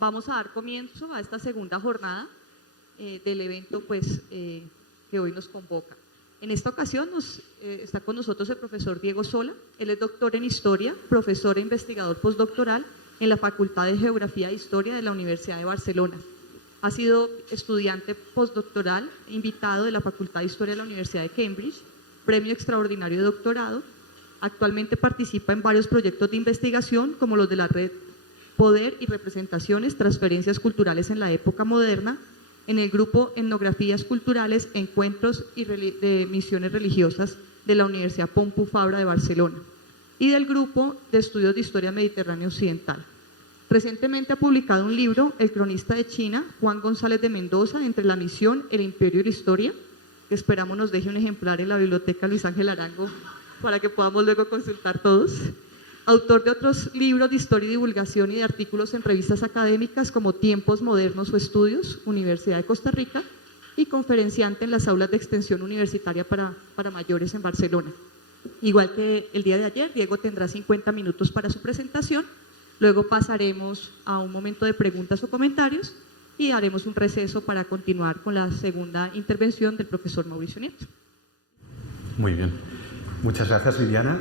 Vamos a dar comienzo a esta segunda jornada del evento que hoy nos convoca. En esta ocasión está con nosotros el profesor Diego Sola. Él es doctor en Historia, profesor e investigador postdoctoral en la Facultad de Geografía e Historia de la Universidad de Barcelona. Ha sido estudiante postdoctoral, invitado de la Facultad de Historia de la Universidad de Cambridge, premio extraordinario de doctorado. Actualmente participa en varios proyectos de investigación como los de la red Poder y Representaciones, Transferencias Culturales en la Época Moderna, en el grupo Etnografías Culturales, Encuentros y de Misiones Religiosas de la Universidad Pompeu Fabra de Barcelona y del grupo de Estudios de Historia Mediterránea Occidental. Recientemente ha publicado un libro, El cronista de China, Juan González de Mendoza, Entre la misión, el imperio y la historia, que esperamos nos deje un ejemplar en la biblioteca Luis Ángel Arango para que podamos luego consultar todos. Autor de otros libros de historia y divulgación y de artículos en revistas académicas como Tiempos Modernos o Estudios, Universidad de Costa Rica, y conferenciante en las aulas de extensión universitaria para mayores en Barcelona. Igual que el día de ayer, Diego tendrá 50 minutos para su presentación, luego pasaremos a un momento de preguntas o comentarios y haremos un receso para continuar con la segunda intervención del profesor Mauricio Nieto. Muy bien. Muchas gracias, Viviana.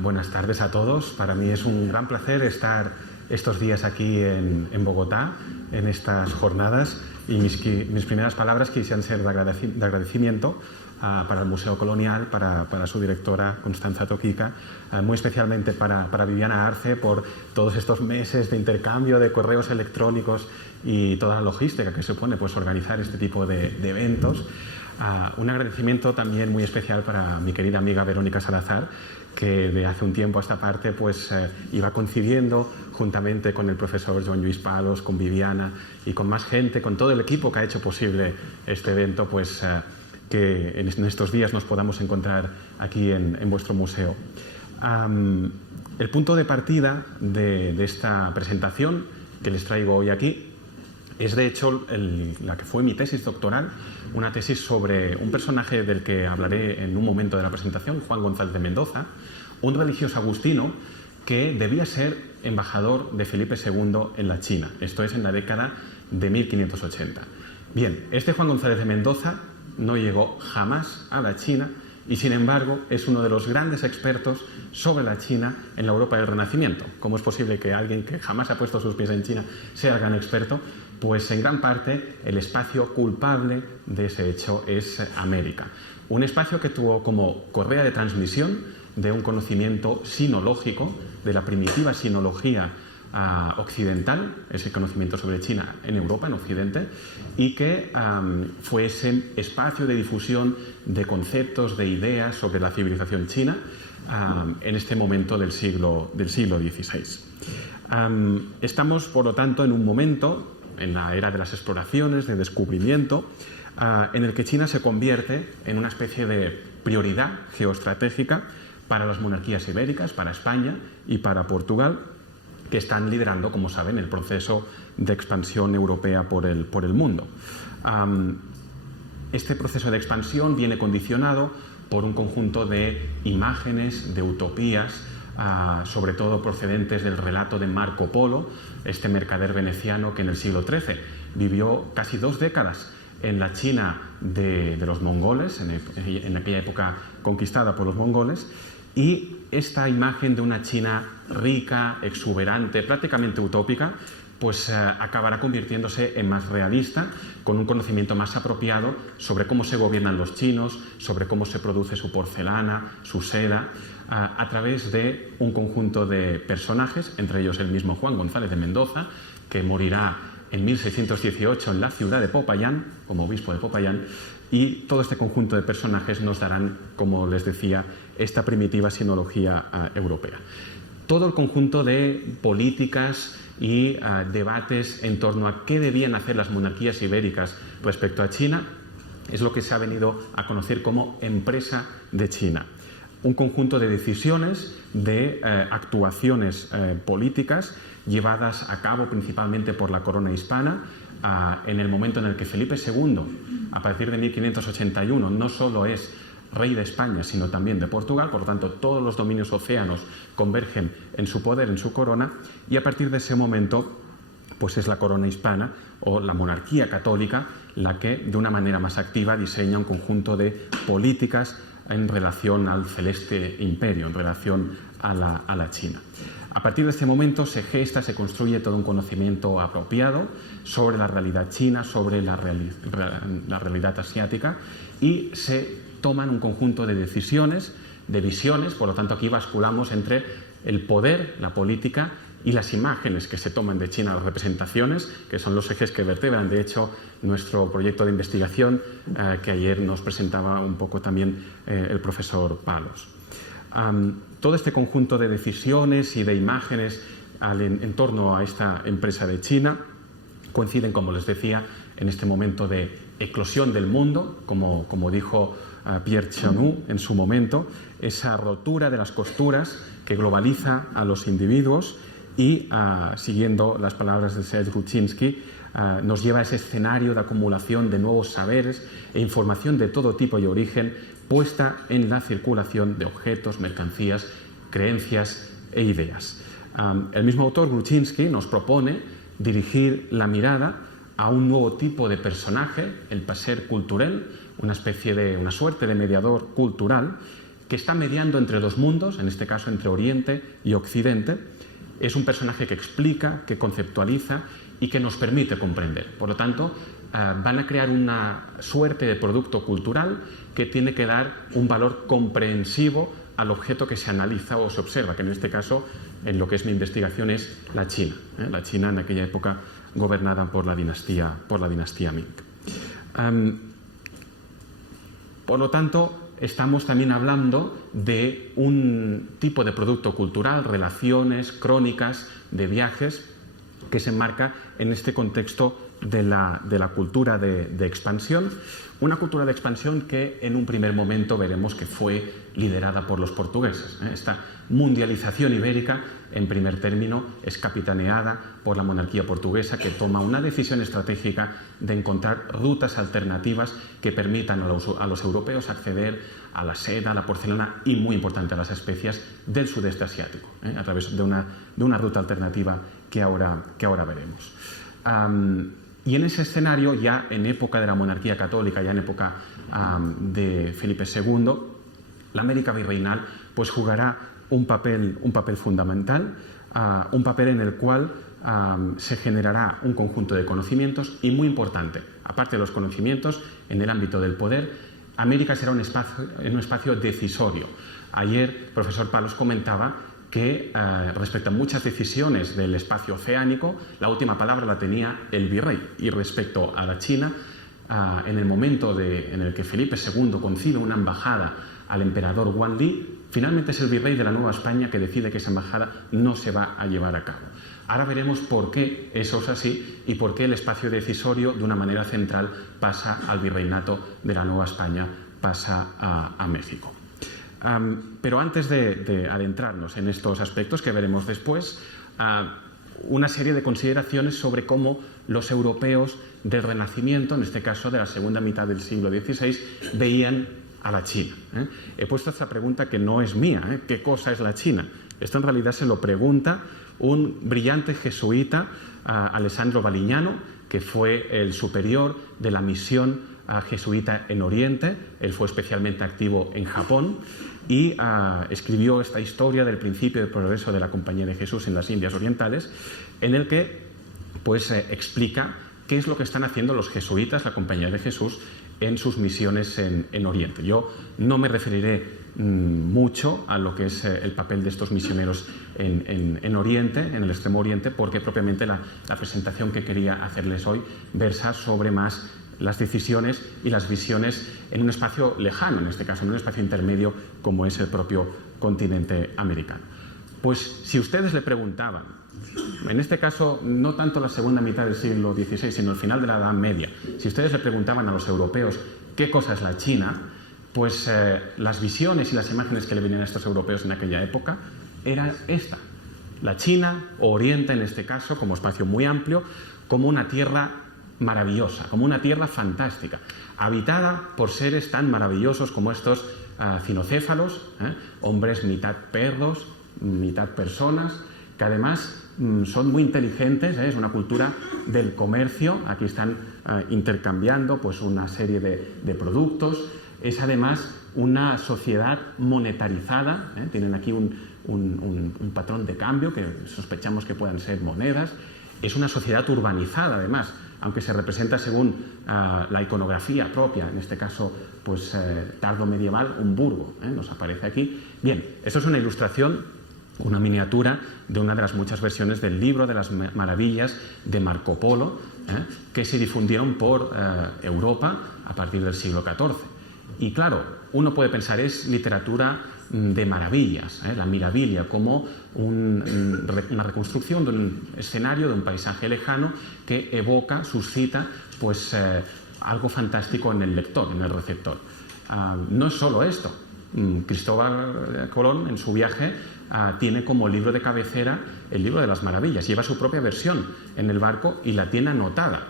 Buenas tardes a todos. Para mí es un gran placer estar estos días aquí en Bogotá, en estas jornadas, y mis primeras palabras quisieran ser de agradecimiento para el Museo Colonial, para su directora Constanza Toquica, muy especialmente para Viviana Arce por todos estos meses de intercambio de correos electrónicos y toda la logística que supone organizar este tipo de eventos. Un agradecimiento también muy especial para mi querida amiga Verónica Salazar, que de hace un tiempo a esta parte iba coincidiendo juntamente con el profesor Joan Lluís Palos, con Viviana y con más gente, con todo el equipo que ha hecho posible este evento, que en estos días nos podamos encontrar aquí en vuestro museo. El punto de partida de esta presentación que les traigo hoy aquí es de hecho la que fue mi tesis doctoral, una tesis sobre un personaje del que hablaré en un momento de la presentación, Juan González de Mendoza, un religioso agustino que debía ser embajador de Felipe II en la China, esto es en la década de 1580. Bien, este Juan González de Mendoza no llegó jamás a la China y sin embargo es uno de los grandes expertos sobre la China en la Europa del Renacimiento. ¿Cómo es posible que alguien que jamás ha puesto sus pies en China sea el gran experto? Pues en gran parte el espacio culpable de ese hecho es América. Un espacio que tuvo como correa de transmisión de un conocimiento sinológico, de la primitiva sinología occidental, ese conocimiento sobre China en Europa, en Occidente, y que fue ese espacio de difusión de conceptos, de ideas sobre la civilización china en este momento del siglo XVI. Estamos, por lo tanto, en un momento, en la era de las exploraciones, de descubrimiento, en el que China se convierte en una especie de prioridad geoestratégica para las monarquías ibéricas, para España y para Portugal, que están liderando, como saben, el proceso de expansión europea por el mundo. Este proceso de expansión viene condicionado por un conjunto de imágenes, de utopías, sobre todo procedentes del relato de Marco Polo, este mercader veneciano que en el siglo XIII vivió casi 2 décadas en la China de los mongoles, en aquella época conquistada por los mongoles, y esta imagen de una China rica, exuberante, prácticamente utópica, acabará convirtiéndose en más realista, con un conocimiento más apropiado sobre cómo se gobiernan los chinos, sobre cómo se produce su porcelana, su seda, a través de un conjunto de personajes, entre ellos el mismo Juan González de Mendoza, que morirá en 1618 en la ciudad de Popayán, como obispo de Popayán, y todo este conjunto de personajes nos darán, como les decía, esta primitiva sinología europea. Todo el conjunto de políticas y debates en torno a qué debían hacer las monarquías ibéricas respecto a China es lo que se ha venido a conocer como empresa de China. Un conjunto de decisiones, de actuaciones políticas llevadas a cabo principalmente por la corona hispana en el momento en el que Felipe II, a partir de 1581, no solo es rey de España, sino también de Portugal, por lo tanto todos los dominios océanos convergen en su poder, en su corona, y a partir de ese momento pues es la corona hispana o la monarquía católica la que de una manera más activa diseña un conjunto de políticas en relación al celeste imperio, en relación a la China. A partir de este momento se gesta, se construye todo un conocimiento apropiado sobre la realidad china, sobre la realidad asiática, y se toman un conjunto de decisiones, de visiones. Por lo tanto, aquí basculamos entre el poder, la política y las imágenes que se toman de China, las representaciones, que son los ejes que vertebran, de hecho, nuestro proyecto de investigación que ayer nos presentaba un poco también el profesor Palos. Todo este conjunto de decisiones y de imágenes en torno a esta empresa de China coinciden, como les decía, en este momento de eclosión del mundo, como dijo Pierre Chanou en su momento, esa rotura de las costuras que globaliza a los individuos y, siguiendo las palabras de Serge Ruchinsky, nos lleva a ese escenario de acumulación de nuevos saberes e información de todo tipo y origen puesta en la circulación de objetos, mercancías, creencias e ideas. El mismo autor, Gruchinsky, nos propone dirigir la mirada a un nuevo tipo de personaje, el passer culturel, una suerte de mediador cultural que está mediando entre dos mundos, en este caso entre Oriente y Occidente. Es un personaje que explica, que conceptualiza y que nos permite comprender. Por lo tanto, van a crear una suerte de producto cultural que tiene que dar un valor comprensivo al objeto que se analiza o se observa, que en este caso, en lo que es mi investigación, es la China. La China en aquella época gobernada por la dinastía Ming. Por lo tanto, estamos también hablando de un tipo de producto cultural, relaciones, crónicas, de viajes, que se enmarca en este contexto de la cultura de expansión. Una cultura de expansión que en un primer momento veremos que fue liderada por los portugueses. Esta mundialización ibérica, en primer término, es capitaneada por la monarquía portuguesa, que toma una decisión estratégica de encontrar rutas alternativas que permitan a los europeos acceder a la seda, a la porcelana y, muy importante, a las especias del sudeste asiático, a través de una ruta alternativa que ahora veremos. Y en ese escenario, ya en época de la monarquía católica, ya en época de Felipe II, la América virreinal pues jugará un papel fundamental, un papel en el cual se generará un conjunto de conocimientos y, muy importante, aparte de los conocimientos, en el ámbito del poder, América será un espacio decisorio. Ayer el profesor Palos comentaba que respecto a muchas decisiones del espacio oceánico, la última palabra la tenía el virrey. Y respecto a la China, en el momento en el que Felipe II concede una embajada al emperador Guan Li, finalmente es el virrey de la Nueva España que decide que esa embajada no se va a llevar a cabo. Ahora veremos por qué eso es así y por qué el espacio decisorio, de una manera central, pasa al virreinato de la Nueva España, pasa a México. Pero antes de adentrarnos en estos aspectos que veremos después, una serie de consideraciones sobre cómo los europeos del Renacimiento, en este caso de la segunda mitad del siglo XVI, veían a la China. He puesto esta pregunta que no es mía. ¿Qué cosa es la China? Esto en realidad se lo pregunta un brillante jesuita, Alessandro Valignano, que fue el superior de la misión jesuita en Oriente. Él fue especialmente activo en Japón y escribió esta historia del principio del progreso de la Compañía de Jesús en las Indias Orientales, en el que pues, explica qué es lo que están haciendo los jesuitas, la Compañía de Jesús, en sus misiones en Oriente. Yo no me referiré mucho a lo que es el papel de estos misioneros en Oriente, en el Extremo Oriente, porque propiamente la presentación que quería hacerles hoy versa sobre más las decisiones y las visiones en un espacio lejano, en este caso en un espacio intermedio como es el propio continente americano. Pues si ustedes le preguntaban, en este caso no tanto la segunda mitad del siglo XVI, sino el final de la Edad Media, si ustedes le preguntaban a los europeos qué cosa es la China, pues las visiones y las imágenes que le venían a estos europeos en aquella época era esta: la China, o Oriente en este caso, como espacio muy amplio, como una tierra maravillosa, como una tierra fantástica, habitada por seres tan maravillosos como estos cinocéfalos, hombres mitad perros, mitad personas, que además son muy inteligentes, es una cultura del comercio, aquí están intercambiando pues una serie de productos, es además una sociedad monetarizada, tienen aquí un patrón de cambio que sospechamos que puedan ser monedas, es una sociedad urbanizada además, aunque se representa según la iconografía propia, en este caso pues tardo medieval, un burgo, nos aparece aquí. Bien, esto es una ilustración, una miniatura de una de las muchas versiones del libro de las maravillas de Marco Polo, que se difundieron por Europa a partir del siglo XIV. Y claro, uno puede pensar, es literatura de maravillas, la mirabilia, como una reconstrucción de un escenario, de un paisaje lejano que evoca, suscita pues algo fantástico en el lector, en el receptor. No es solo esto. Cristóbal Colón en su viaje tiene como libro de cabecera el libro de las maravillas, lleva su propia versión en el barco y la tiene anotada,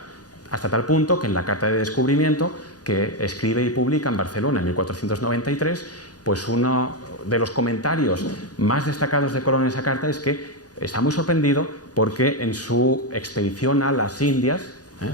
hasta tal punto que en la carta de descubrimiento que escribe y publica en Barcelona en 1493, pues uno de los comentarios más destacados de Colón en esa carta es que está muy sorprendido porque en su expedición a las Indias,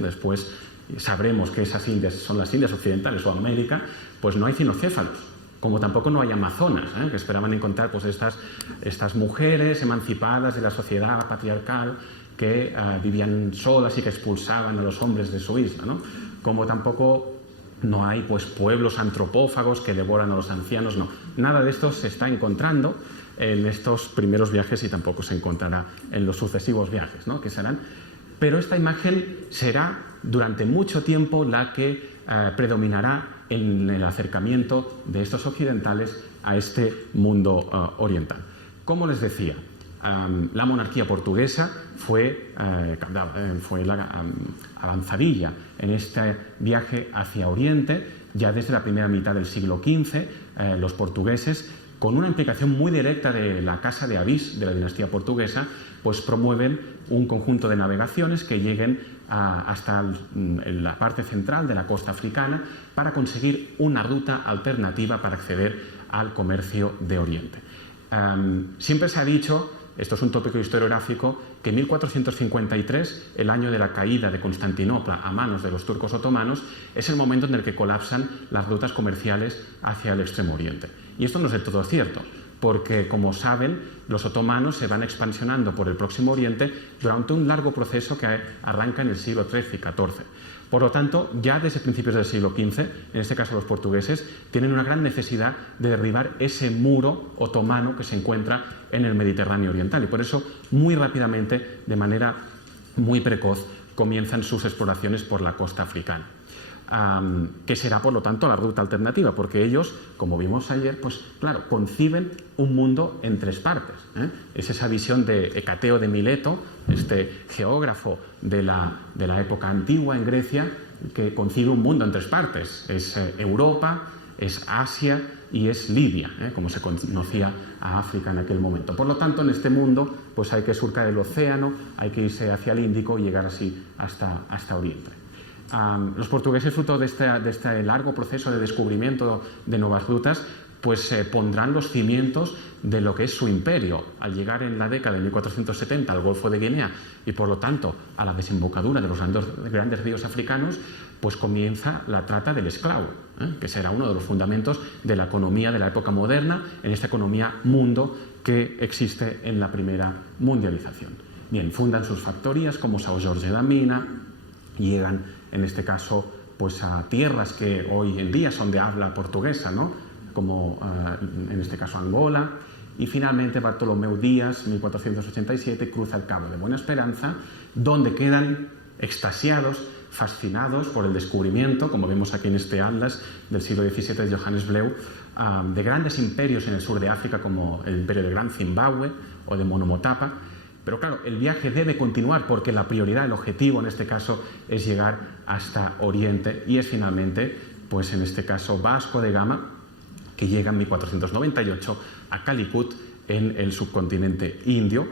después sabremos que esas Indias son las Indias occidentales o América, pues no hay cinocéfalos, como tampoco no hay amazonas, que esperaban encontrar pues estas mujeres emancipadas de la sociedad patriarcal que vivían solas y que expulsaban a los hombres de su isla, ¿no? Como tampoco no hay pues pueblos antropófagos que devoran a los ancianos, no. Nada de esto se está encontrando en estos primeros viajes y tampoco se encontrará en los sucesivos viajes, ¿no? Que serán. Pero esta imagen será durante mucho tiempo la que predominará en el acercamiento de estos occidentales a este mundo oriental. Como les decía, la monarquía portuguesa fue la avanzadilla en este viaje hacia Oriente. Ya desde la primera mitad del siglo XV, los portugueses, con una implicación muy directa de la Casa de Avís de la dinastía portuguesa, pues promueven un conjunto de navegaciones que lleguen hasta la parte central de la costa africana para conseguir una ruta alternativa para acceder al comercio de Oriente. Siempre se ha dicho, esto es un tópico historiográfico, que en 1453, el año de la caída de Constantinopla a manos de los turcos otomanos, es el momento en el que colapsan las rutas comerciales hacia el Extremo Oriente. Y esto no es del todo cierto, porque, como saben, los otomanos se van expansionando por el Próximo Oriente durante un largo proceso que arranca en el siglo XIII y XIV. Por lo tanto, ya desde principios del siglo XV, en este caso los portugueses, tienen una gran necesidad de derribar ese muro otomano que se encuentra en el Mediterráneo oriental. Y por eso, muy rápidamente, de manera muy precoz, comienzan sus exploraciones por la costa africana. Que será, por lo tanto, la ruta alternativa, porque ellos, como vimos ayer, pues claro, conciben un mundo en tres partes. Es esa visión de Hecateo de Mileto, este geógrafo de la época antigua en Grecia, que concibe un mundo en tres partes. Es Europa, es Asia y es Libia, como se conocía a África en aquel momento. Por lo tanto, en este mundo pues hay que surcar el océano, hay que irse hacia el Índico y llegar así hasta Oriente. Los portugueses, fruto de este largo proceso de descubrimiento de nuevas rutas, pues pondrán los cimientos de lo que es su imperio. Al llegar en la década de 1470 al Golfo de Guinea y, por lo tanto, a la desembocadura de los grandes ríos africanos, pues comienza la trata del esclavo, que será uno de los fundamentos de la economía de la época moderna, en esta economía mundo que existe en la primera mundialización. Bien, fundan sus factorías como São Jorge da Mina, llegan, en este caso, pues a tierras que hoy en día son de habla portuguesa, ¿no? Como en este caso Angola, y finalmente Bartolomeu Díaz, 1487, cruza el Cabo de Buena Esperanza, donde quedan extasiados, fascinados por el descubrimiento, como vemos aquí en este atlas del siglo XVII de Johannes Bleu, de grandes imperios en el sur de África, como el imperio del Gran Zimbabue o de Monomotapa. Pero claro, el viaje debe continuar porque la prioridad, el objetivo en este caso, es llegar hasta Oriente, y es finalmente, pues en este caso, Vasco de Gama, que llega en 1498 a Calicut, en el subcontinente indio,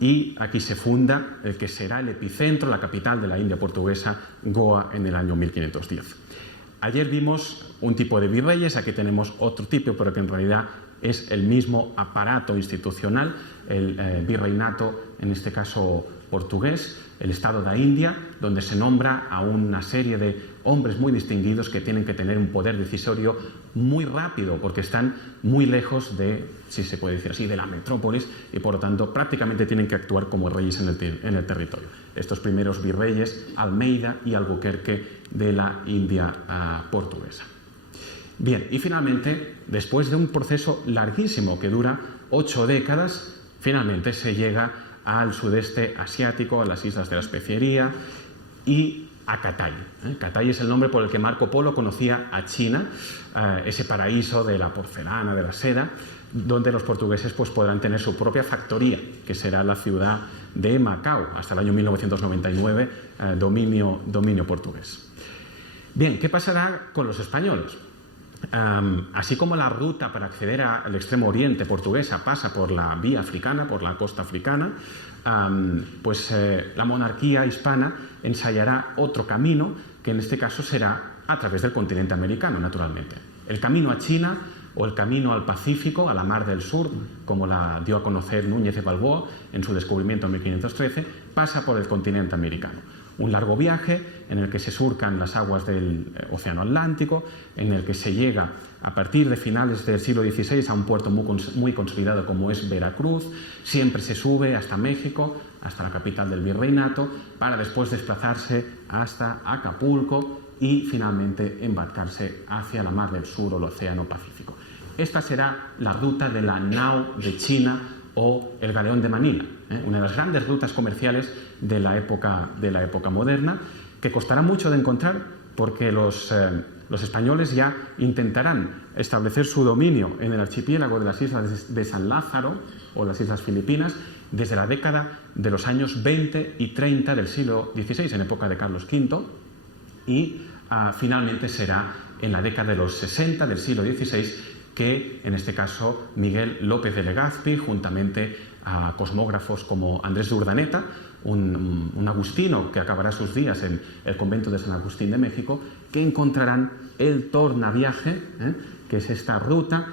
y aquí se funda el que será el epicentro, la capital de la India portuguesa, Goa, en el año 1510. Ayer vimos un tipo de virreyes, aquí tenemos otro tipo, pero que en realidad es el mismo aparato institucional, el virreinato, en este caso portugués, el Estado de India, donde se nombra a una serie de hombres muy distinguidos que tienen que tener un poder decisorio muy rápido, porque están muy lejos de, si se puede decir así, de la metrópolis, y por lo tanto prácticamente tienen que actuar como reyes en el territorio. Estos primeros virreyes, Almeida y Albuquerque de la India portuguesa. Bien, y finalmente, después de un proceso larguísimo que dura 8 décadas, finalmente se llega al sudeste asiático, a las islas de la Especiería y a Catay. Catay es el nombre por el que Marco Polo conocía a China, ese paraíso de la porcelana, de la seda, donde los portugueses pues, podrán tener su propia factoría, que será la ciudad de Macao, hasta el año 1999, dominio portugués. Bien, ¿qué pasará con los españoles? Así como la ruta para acceder al extremo oriente portuguesa pasa por la vía africana, por la costa africana, pues la monarquía hispana ensayará otro camino, que en este caso será a través del continente americano, naturalmente. El camino a China o el camino al Pacífico, a la Mar del Sur, como la dio a conocer Núñez de Balboa en su descubrimiento en 1513, pasa por el continente americano. Un largo viaje en el que se surcan las aguas del Océano Atlántico, en el que se llega a partir de finales del siglo XVI a un puerto muy consolidado como es Veracruz, siempre se sube hasta México, hasta la capital del virreinato, para después desplazarse hasta Acapulco y finalmente embarcarse hacia la Mar del Sur o el Océano Pacífico. Esta será la ruta de la nao de China o el galeón de Manila, una de las grandes rutas comerciales de la época moderna, que costará mucho de encontrar porque los españoles ya intentarán establecer su dominio en el archipiélago de las islas de San Lázaro o las islas Filipinas desde la década de los años 20 y 30 del siglo XVI, en época de Carlos V, y finalmente será en la década de los 60 del siglo XVI que, en este caso, Miguel López de Legazpi, juntamente a cosmógrafos como Andrés de Urdaneta, un agustino que acabará sus días en el convento de San Agustín de México, que encontrarán el tornaviaje, que es esta ruta.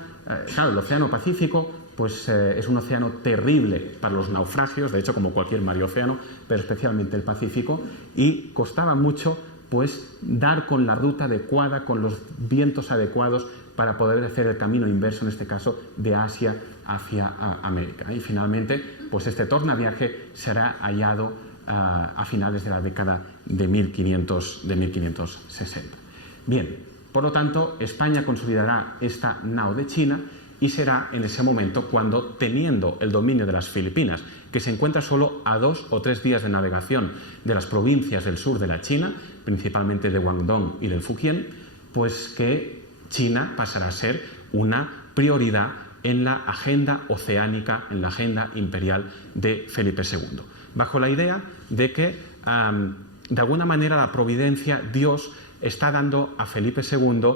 Claro, el Océano Pacífico pues, es un océano terrible para los naufragios, de hecho como cualquier mar y océano, pero especialmente el Pacífico, y costaba mucho pues, dar con la ruta adecuada, con los vientos adecuados para poder hacer el camino inverso, en este caso, de Asia hacia América. Y finalmente, pues este tornaviaje será hallado a finales de la década de 1560. Bien, por lo tanto, España consolidará esta nao de China y será en ese momento cuando, teniendo el dominio de las Filipinas, que se encuentra solo a 2 o 3 días de navegación de las provincias del sur de la China, principalmente de Guangdong y del Fujian, pues que China pasará a ser una prioridad en la agenda oceánica, en la agenda imperial de Felipe II, bajo la idea de que, de alguna manera, la providencia, Dios, está dando a Felipe II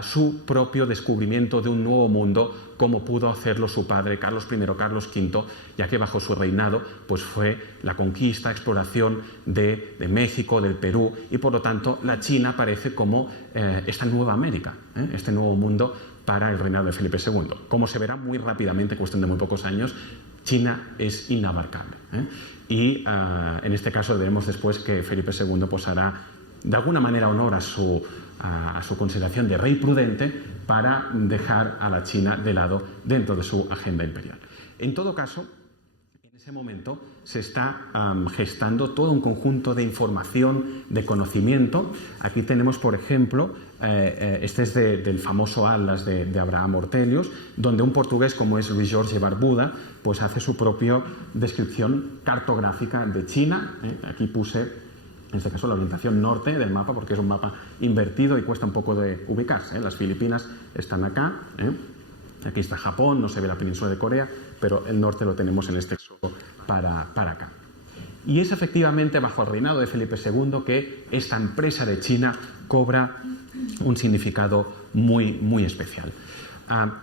su propio descubrimiento de un nuevo mundo, como pudo hacerlo su padre Carlos I, Carlos V, ya que bajo su reinado pues fue la conquista, exploración de México, del Perú, y por lo tanto la China aparece como esta nueva América, este nuevo mundo para el reinado de Felipe II. Como se verá muy rápidamente, en cuestión de muy pocos años, China es inabarcable. Y en este caso veremos después que Felipe II pues hará de alguna manera honor a su consideración de rey prudente para dejar a la China de lado dentro de su agenda imperial. En todo caso, en ese momento se está gestando todo un conjunto de información, de conocimiento. Aquí tenemos, por ejemplo, este es del famoso Atlas de Abraham Ortelius, donde un portugués como es Luis Jorge Barbuda pues hace su propia descripción cartográfica de China. Aquí puse, en este caso, la orientación norte del mapa, porque es un mapa invertido y cuesta un poco de ubicarse. Las Filipinas están acá, aquí está Japón, no se ve la península de Corea, pero el norte lo tenemos en este caso para acá. Y es efectivamente bajo el reinado de Felipe II que esta empresa de China cobra un significado muy, muy especial.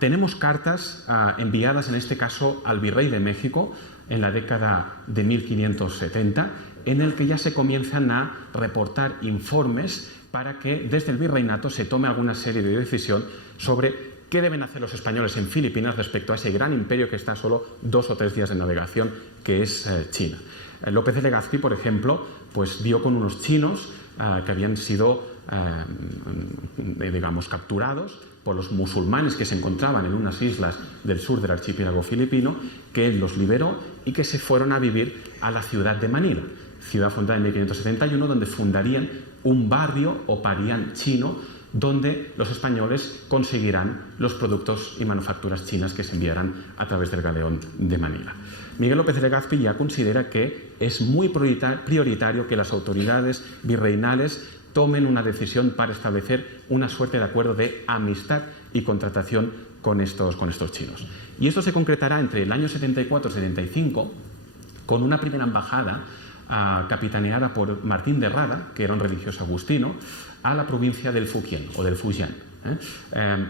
Tenemos cartas enviadas, en este caso, al virrey de México en la década de 1570, en el que ya se comienzan a reportar informes para que desde el virreinato se tome alguna serie de decisión sobre ¿Qué deben hacer los españoles en Filipinas respecto a ese gran imperio que está a solo 2 o 3 días de navegación, que es China? López de Legazpi, por ejemplo, pues dio con unos chinos que habían sido, digamos, capturados por los musulmanes que se encontraban en unas islas del sur del archipiélago filipino, que él los liberó y que se fueron a vivir a la ciudad de Manila, ciudad fundada en 1571, donde fundarían un barrio o parián chino, donde los españoles conseguirán los productos y manufacturas chinas que se enviarán a través del galeón de Manila. Miguel López de Legazpi ya considera que es muy prioritario que las autoridades virreinales tomen una decisión para establecer una suerte de acuerdo de amistad y contratación con estos chinos. Y esto se concretará entre el año 74 y 75 con una primera embajada capitaneada por Martín de Rada, que era un religioso agustino, a la provincia del Fujian o del Fujian.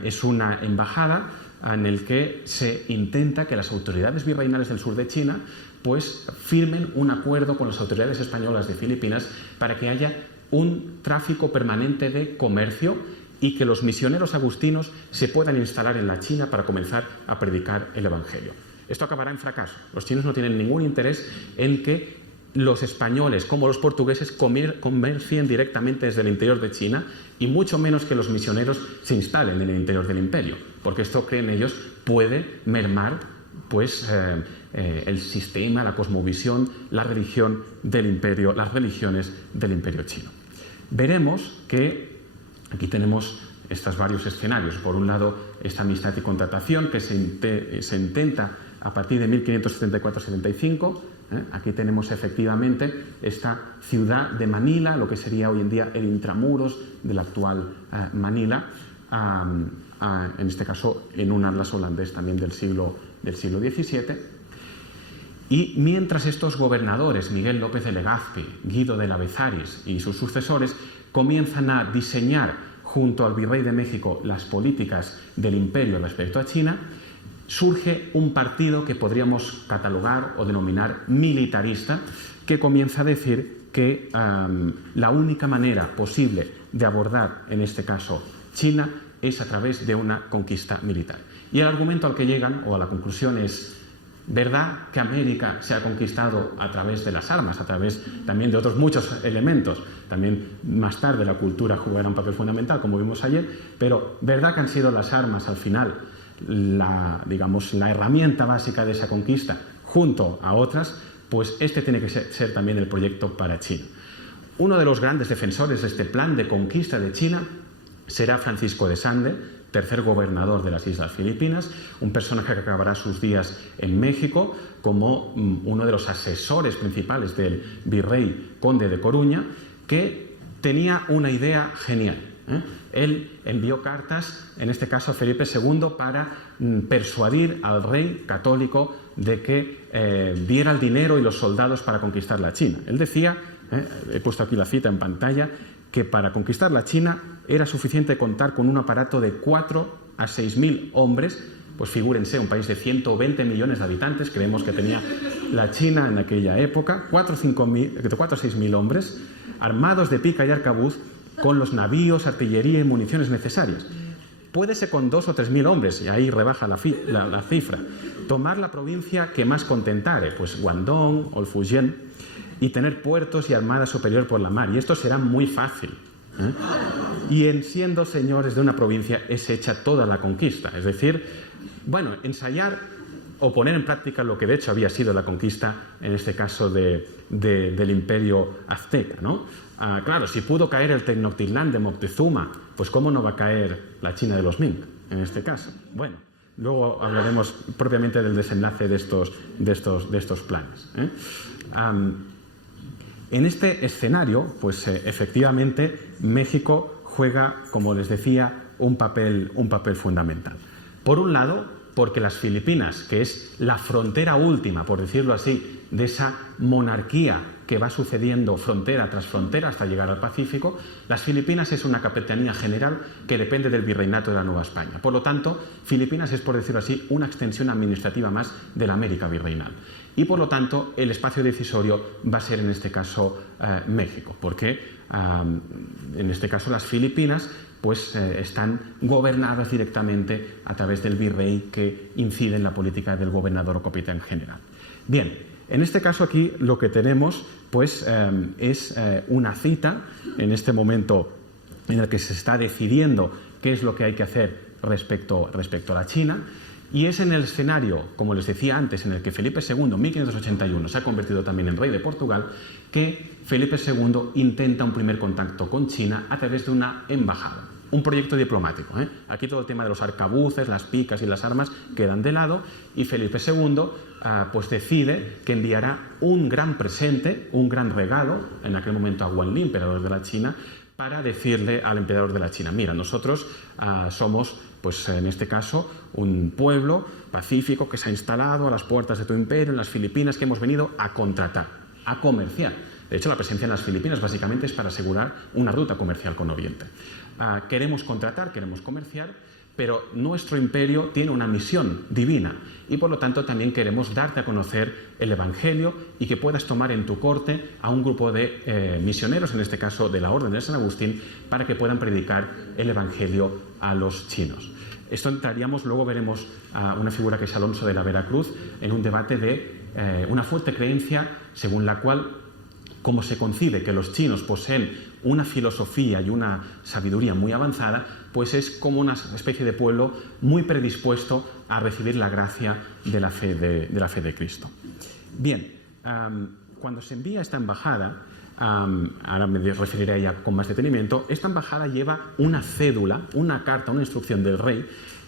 Es una embajada en la que se intenta que las autoridades virreinales del sur de China pues firmen un acuerdo con las autoridades españolas de Filipinas para que haya un tráfico permanente de comercio y que los misioneros agustinos se puedan instalar en la China para comenzar a predicar el Evangelio. Esto acabará en fracaso. Los chinos no tienen ningún interés en que los españoles como los portugueses comercien directamente desde el interior de China y mucho menos que los misioneros se instalen en el interior del imperio, porque esto, creen ellos, puede mermar pues el sistema, la cosmovisión, la religión del imperio, las religiones del imperio chino. Veremos que aquí tenemos estos varios escenarios. Por un lado, esta amistad y contratación que se intenta a partir de 1574-75. Aquí tenemos efectivamente esta ciudad de Manila, lo que sería hoy en día el intramuros de la actual Manila, en este caso en un atlas holandés también del siglo XVII. Y mientras estos gobernadores, Miguel López de Legazpi, Guido de la Bezaris y sus sucesores, comienzan a diseñar junto al virrey de México las políticas del imperio respecto a China, surge un partido que podríamos catalogar o denominar militarista, que comienza a decir que la única manera posible de abordar, en este caso, China, es a través de una conquista militar. Y el argumento al que llegan, o a la conclusión, es: ¿verdad que América se ha conquistado a través de las armas, a través también de otros muchos elementos? También más tarde la cultura jugará un papel fundamental, como vimos ayer, pero ¿verdad que han sido las armas al final la herramienta básica de esa conquista, junto a otras? Pues este tiene que ser también el proyecto para China. Uno de los grandes defensores de este plan de conquista de China será Francisco de Sande, tercer gobernador de las Islas Filipinas, un personaje que acabará sus días en México como uno de los asesores principales del virrey conde de Coruña, que tenía una idea genial. Él envió cartas, en este caso a Felipe II, para persuadir al rey católico de que diera el dinero y los soldados para conquistar la China. Él decía, he puesto aquí la cita en pantalla, que para conquistar la China era suficiente contar con un aparato de 4.000 a 6.000 hombres. Pues figúrense, un país de 120 millones de habitantes, creemos que tenía la China en aquella época, 4 a 6.000 hombres, armados de pica y arcabuz, con los navíos, artillería y municiones necesarias. Puédese con 2 o 3.000 hombres, y ahí rebaja la cifra, tomar la provincia que más contentare, pues Guangdong o el Fujian, y tener puertos y armada superior por la mar. Y esto será muy fácil. Y en siendo señores de una provincia es hecha toda la conquista. Es decir, bueno, ensayar o poner en práctica lo que de hecho había sido la conquista, en este caso del imperio azteca, ¿no? Claro, si pudo caer el Tenochtitlán de Moctezuma, pues ¿cómo no va a caer la China de los Ming, en este caso? Bueno, luego hablaremos propiamente del desenlace de estos planes. En este escenario, pues efectivamente, México juega, como les decía, un papel fundamental. Por un lado, porque las Filipinas, que es la frontera última, por decirlo así, de esa monarquía que va sucediendo frontera tras frontera hasta llegar al Pacífico, las Filipinas es una capitanía general que depende del virreinato de la Nueva España. Por lo tanto, Filipinas es, por decirlo así, una extensión administrativa más de la América virreinal. Y por lo tanto, el espacio decisorio va a ser en este caso México, porque en este caso las Filipinas pues están gobernadas directamente a través del virrey, que incide en la política del gobernador o capitán general. Bien, en este caso aquí lo que tenemos pues es una cita en este momento en el que se está decidiendo qué es lo que hay que hacer respecto a la China, y es en el escenario, como les decía antes, en el que Felipe II, en 1581, se ha convertido también en rey de Portugal, que Felipe II intenta un primer contacto con China a través de una embajada, un proyecto diplomático. Aquí todo el tema de los arcabuces, las picas y las armas quedan de lado, y Felipe II pues decide que enviará un gran presente, un gran regalo, en aquel momento a Guanli, emperador de la China, para decirle al emperador de la China: mira, nosotros somos, pues en este caso, un pueblo pacífico que se ha instalado a las puertas de tu imperio, en las Filipinas, que hemos venido a contratar, a comerciar. De hecho, la presencia en las Filipinas básicamente es para asegurar una ruta comercial con Oriente. Queremos contratar, queremos comerciar, pero nuestro imperio tiene una misión divina y por lo tanto también queremos darte a conocer el Evangelio y que puedas tomar en tu corte a un grupo de misioneros, en este caso de la Orden de San Agustín, para que puedan predicar el Evangelio a los chinos. Esto entraríamos, luego veremos a una figura que es Alonso de la Veracruz, en un debate de una fuerte creencia según la cual, como se concibe que los chinos poseen una filosofía y una sabiduría muy avanzada, pues es como una especie de pueblo muy predispuesto a recibir la gracia de la fe de Cristo. Bien, cuando se envía esta embajada, ahora me referiré a ella con más detenimiento, esta embajada lleva una cédula, una carta, una instrucción del rey,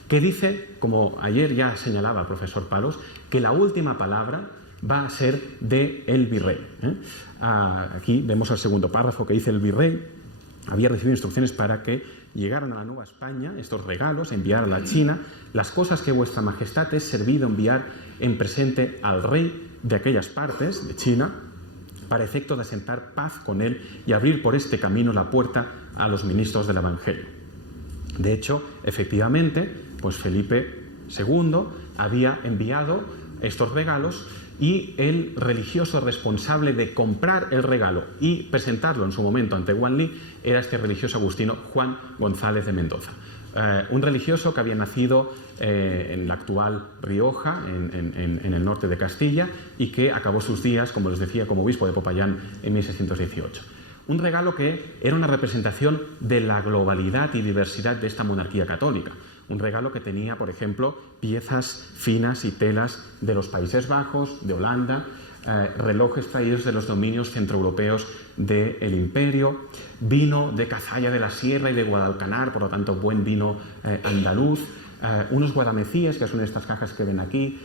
que dice, como ayer ya señalaba el profesor Palos, que la última palabra va a ser del virrey. Aquí vemos el segundo párrafo que dice: el virrey había recibido instrucciones para que llegaran a la Nueva España estos regalos, enviar a la China las cosas que vuestra majestad es servido enviar en presente al rey de aquellas partes de China, para efecto de asentar paz con él y abrir por este camino la puerta a los ministros del Evangelio. De hecho, efectivamente, pues Felipe II había enviado estos regalos, y el religioso responsable de comprar el regalo y presentarlo en su momento ante Guanli era este religioso agustino Juan González de Mendoza. Un religioso que había nacido en la actual Rioja, en el norte de Castilla, y que acabó sus días, como les decía, como obispo de Popayán en 1618. Un regalo que era una representación de la globalidad y diversidad de esta monarquía católica. Un regalo que tenía, por ejemplo, piezas finas y telas de los Países Bajos, de Holanda, relojes traídos de los dominios centroeuropeos del imperio, vino de Cazalla de la Sierra y de Guadalcanar, por lo tanto buen vino andaluz, unos guadamecíes, que son estas cajas que ven aquí,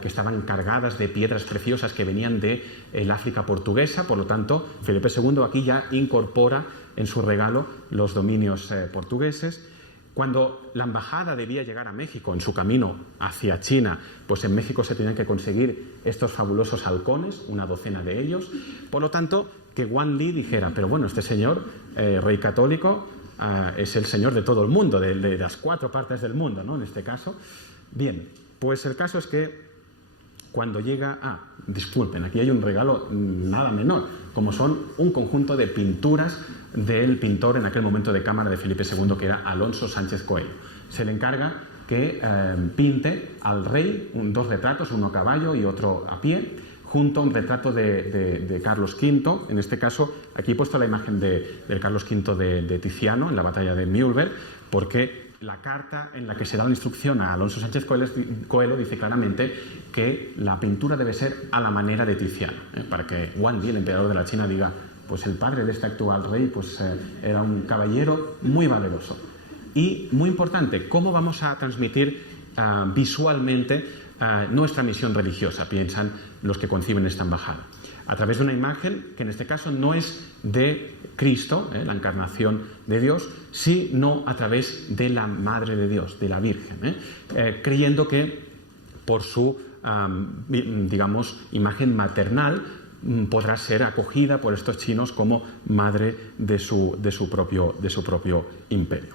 que estaban cargadas de piedras preciosas que venían del África portuguesa. Por lo tanto, Felipe II aquí ya incorpora en su regalo los dominios portugueses. Cuando la embajada debía llegar a México en su camino hacia China, pues en México se tenían que conseguir estos fabulosos halcones, una docena de ellos. Por lo tanto, que Guanli dijera: pero bueno, este señor, rey católico, es el señor de todo el mundo, de las 4 partes del mundo, ¿no? En este caso. Bien, pues el caso es que cuando llega... disculpen, aquí hay un regalo nada menor, como son un conjunto de pinturas del pintor en aquel momento de cámara de Felipe II, que era Alonso Sánchez Coello. Se le encarga que pinte al rey 2 retratos, uno a caballo y otro a pie, junto a un retrato de Carlos V. En este caso, aquí he puesto la imagen del Carlos V de Tiziano en la batalla de Mühlberg, porque la carta en la que se da la instrucción a Alonso Sánchez Coelho dice claramente que la pintura debe ser a la manera de Tiziano, para que Guanli, el emperador de la China, diga: pues el padre de este actual rey pues, era un caballero muy valeroso. Y muy importante, ¿cómo vamos a transmitir visualmente nuestra misión religiosa? Piensan los que conciben esta embajada. A través de una imagen que en este caso no es de Cristo, la encarnación de Dios, sino a través de la Madre de Dios, de la Virgen, creyendo que por su, digamos, imagen maternal podrá ser acogida por estos chinos como madre de su propio imperio.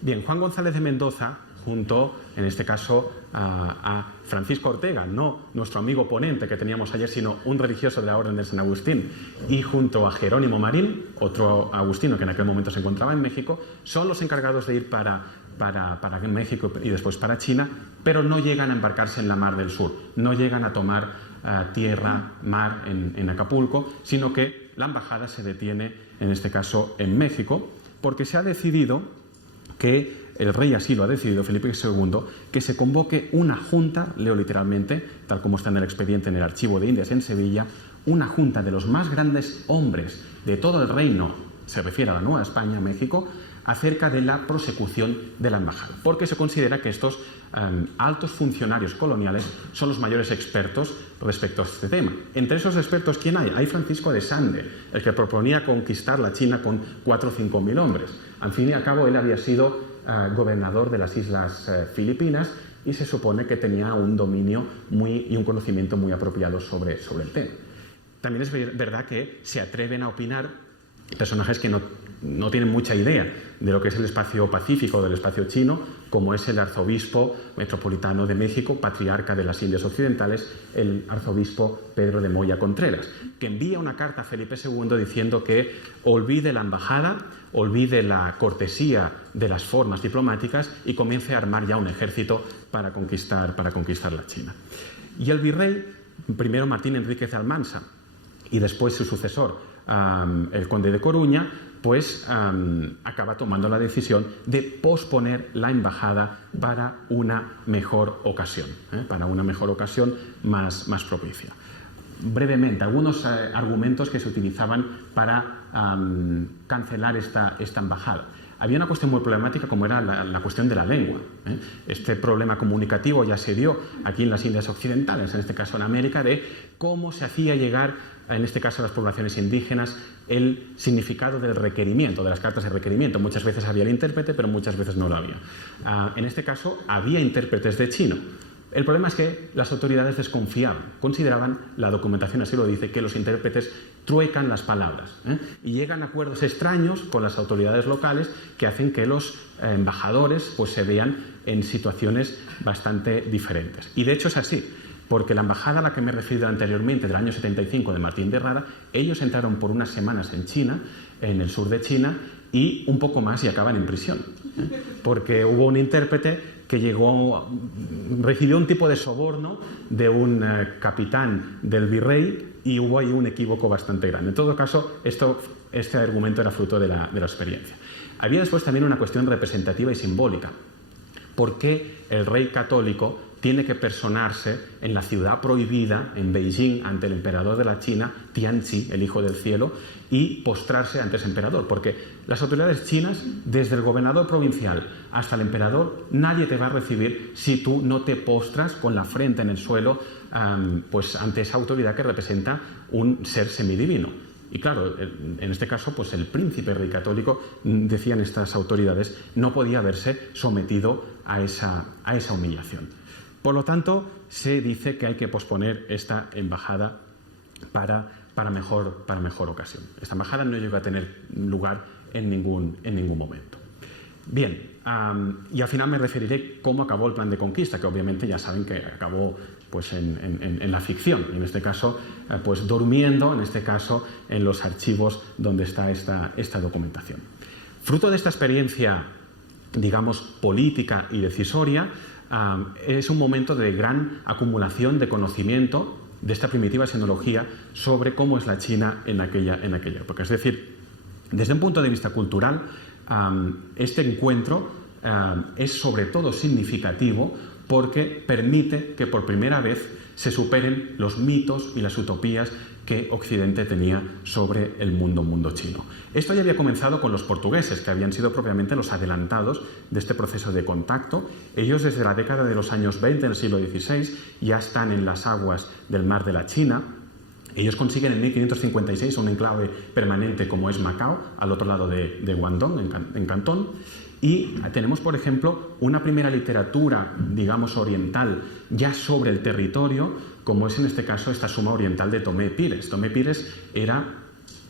Bien, Juan González de Mendoza junto, en este caso, a Francisco Ortega, no nuestro amigo ponente que teníamos ayer, sino un religioso de la Orden de San Agustín, y junto a Jerónimo Marín, otro agustino que en aquel momento se encontraba en México, son los encargados de ir para México y después para China, pero no llegan a embarcarse en la Mar del Sur, no llegan a tomar tierra, mar en Acapulco, sino que la embajada se detiene, en este caso, en México, porque se ha decidido que, el rey así lo ha decidido, Felipe II, que se convoque una junta, leo literalmente, tal como está en el expediente en el Archivo de Indias en Sevilla, una junta de los más grandes hombres de todo el reino, se refiere a la Nueva España, México, acerca de la prosecución de la embajada, porque se considera que estos altos funcionarios coloniales son los mayores expertos respecto a este tema. Entre esos expertos, ¿quién hay? Hay Francisco de Sande, el que proponía conquistar la China con 4 o 5 mil hombres. Al fin y al cabo, él había sido gobernador de las Islas Filipinas y se supone que tenía un dominio y un conocimiento muy apropiado sobre el tema. También es verdad que se atreven a opinar personajes que no tienen mucha idea de lo que es el espacio pacífico, del espacio chino, como es el arzobispo metropolitano de México, patriarca de las Indias Occidentales, el arzobispo Pedro de Moya Contreras, que envía una carta a Felipe II diciendo que olvide la embajada, olvide la cortesía de las formas diplomáticas y comience a armar ya un ejército para conquistar la China. Y el virrey, primero Martín Enríquez de Almansa y después su sucesor, el conde de Coruña, pues acaba tomando la decisión de posponer la embajada para una mejor ocasión, más propicia. Brevemente, algunos argumentos que se utilizaban para cancelar esta embajada. Había una cuestión muy problemática como era la cuestión de la lengua. Este problema comunicativo ya se dio aquí en las Indias Occidentales, en este caso en América, de cómo se hacía llegar, en este caso a las poblaciones indígenas, el significado del requerimiento, de las cartas de requerimiento. Muchas veces había el intérprete, pero muchas veces no lo había. En este caso había intérpretes de chino. El problema es que las autoridades desconfiaban, consideraban, la documentación así lo dice, que los intérpretes truecan las palabras y llegan a acuerdos extraños con las autoridades locales que hacen que los embajadores pues, se vean en situaciones bastante diferentes. Y de hecho es así, porque la embajada a la que me he referido anteriormente, del año 75 de Martín de Rada, ellos entraron por unas semanas en China, en el sur de China, y un poco más y acaban en prisión, porque hubo un intérprete que recibió un tipo de soborno de un capitán del virrey y hubo ahí un equívoco bastante grande. En todo caso, este argumento era fruto de la experiencia. Había después también una cuestión representativa y simbólica. ¿Por qué el rey católico tiene que personarse en la ciudad prohibida, en Beijing, ante el emperador de la China, Tianzi, el hijo del cielo, y postrarse ante ese emperador? Porque las autoridades chinas, desde el gobernador provincial hasta el emperador, nadie te va a recibir si tú no te postras con la frente en el suelo pues ante esa autoridad que representa un ser semidivino. Y claro, en este caso, pues el príncipe rey católico, decían estas autoridades, no podía verse sometido a esa humillación. Por lo tanto, se dice que hay que posponer esta embajada para mejor ocasión. Esta embajada no llegó a tener lugar en ningún momento. Bien, y al final me referiré cómo acabó el plan de conquista, que obviamente ya saben que acabó pues, en la ficción, en este caso pues, durmiendo, en este caso en los archivos donde está esta documentación. Fruto de esta experiencia, digamos, política y decisoria, es un momento de gran acumulación de conocimiento de esta primitiva sinología sobre cómo es la China en aquella época. Es decir, desde un punto de vista cultural, este encuentro es sobre todo significativo porque permite que por primera vez se superen los mitos y las utopías que Occidente tenía sobre el mundo chino. Esto ya había comenzado con los portugueses, que habían sido propiamente los adelantados de este proceso de contacto. Ellos desde la década de los años 20 del siglo XVI ya están en las aguas del mar de la China. Ellos consiguen en 1556 un enclave permanente como es Macao, al otro lado de Guangdong, en Cantón. Y tenemos, por ejemplo, una primera literatura, digamos, oriental ya sobre el territorio, como es en este caso esta Suma Oriental de Tomé Pires. Tomé Pires era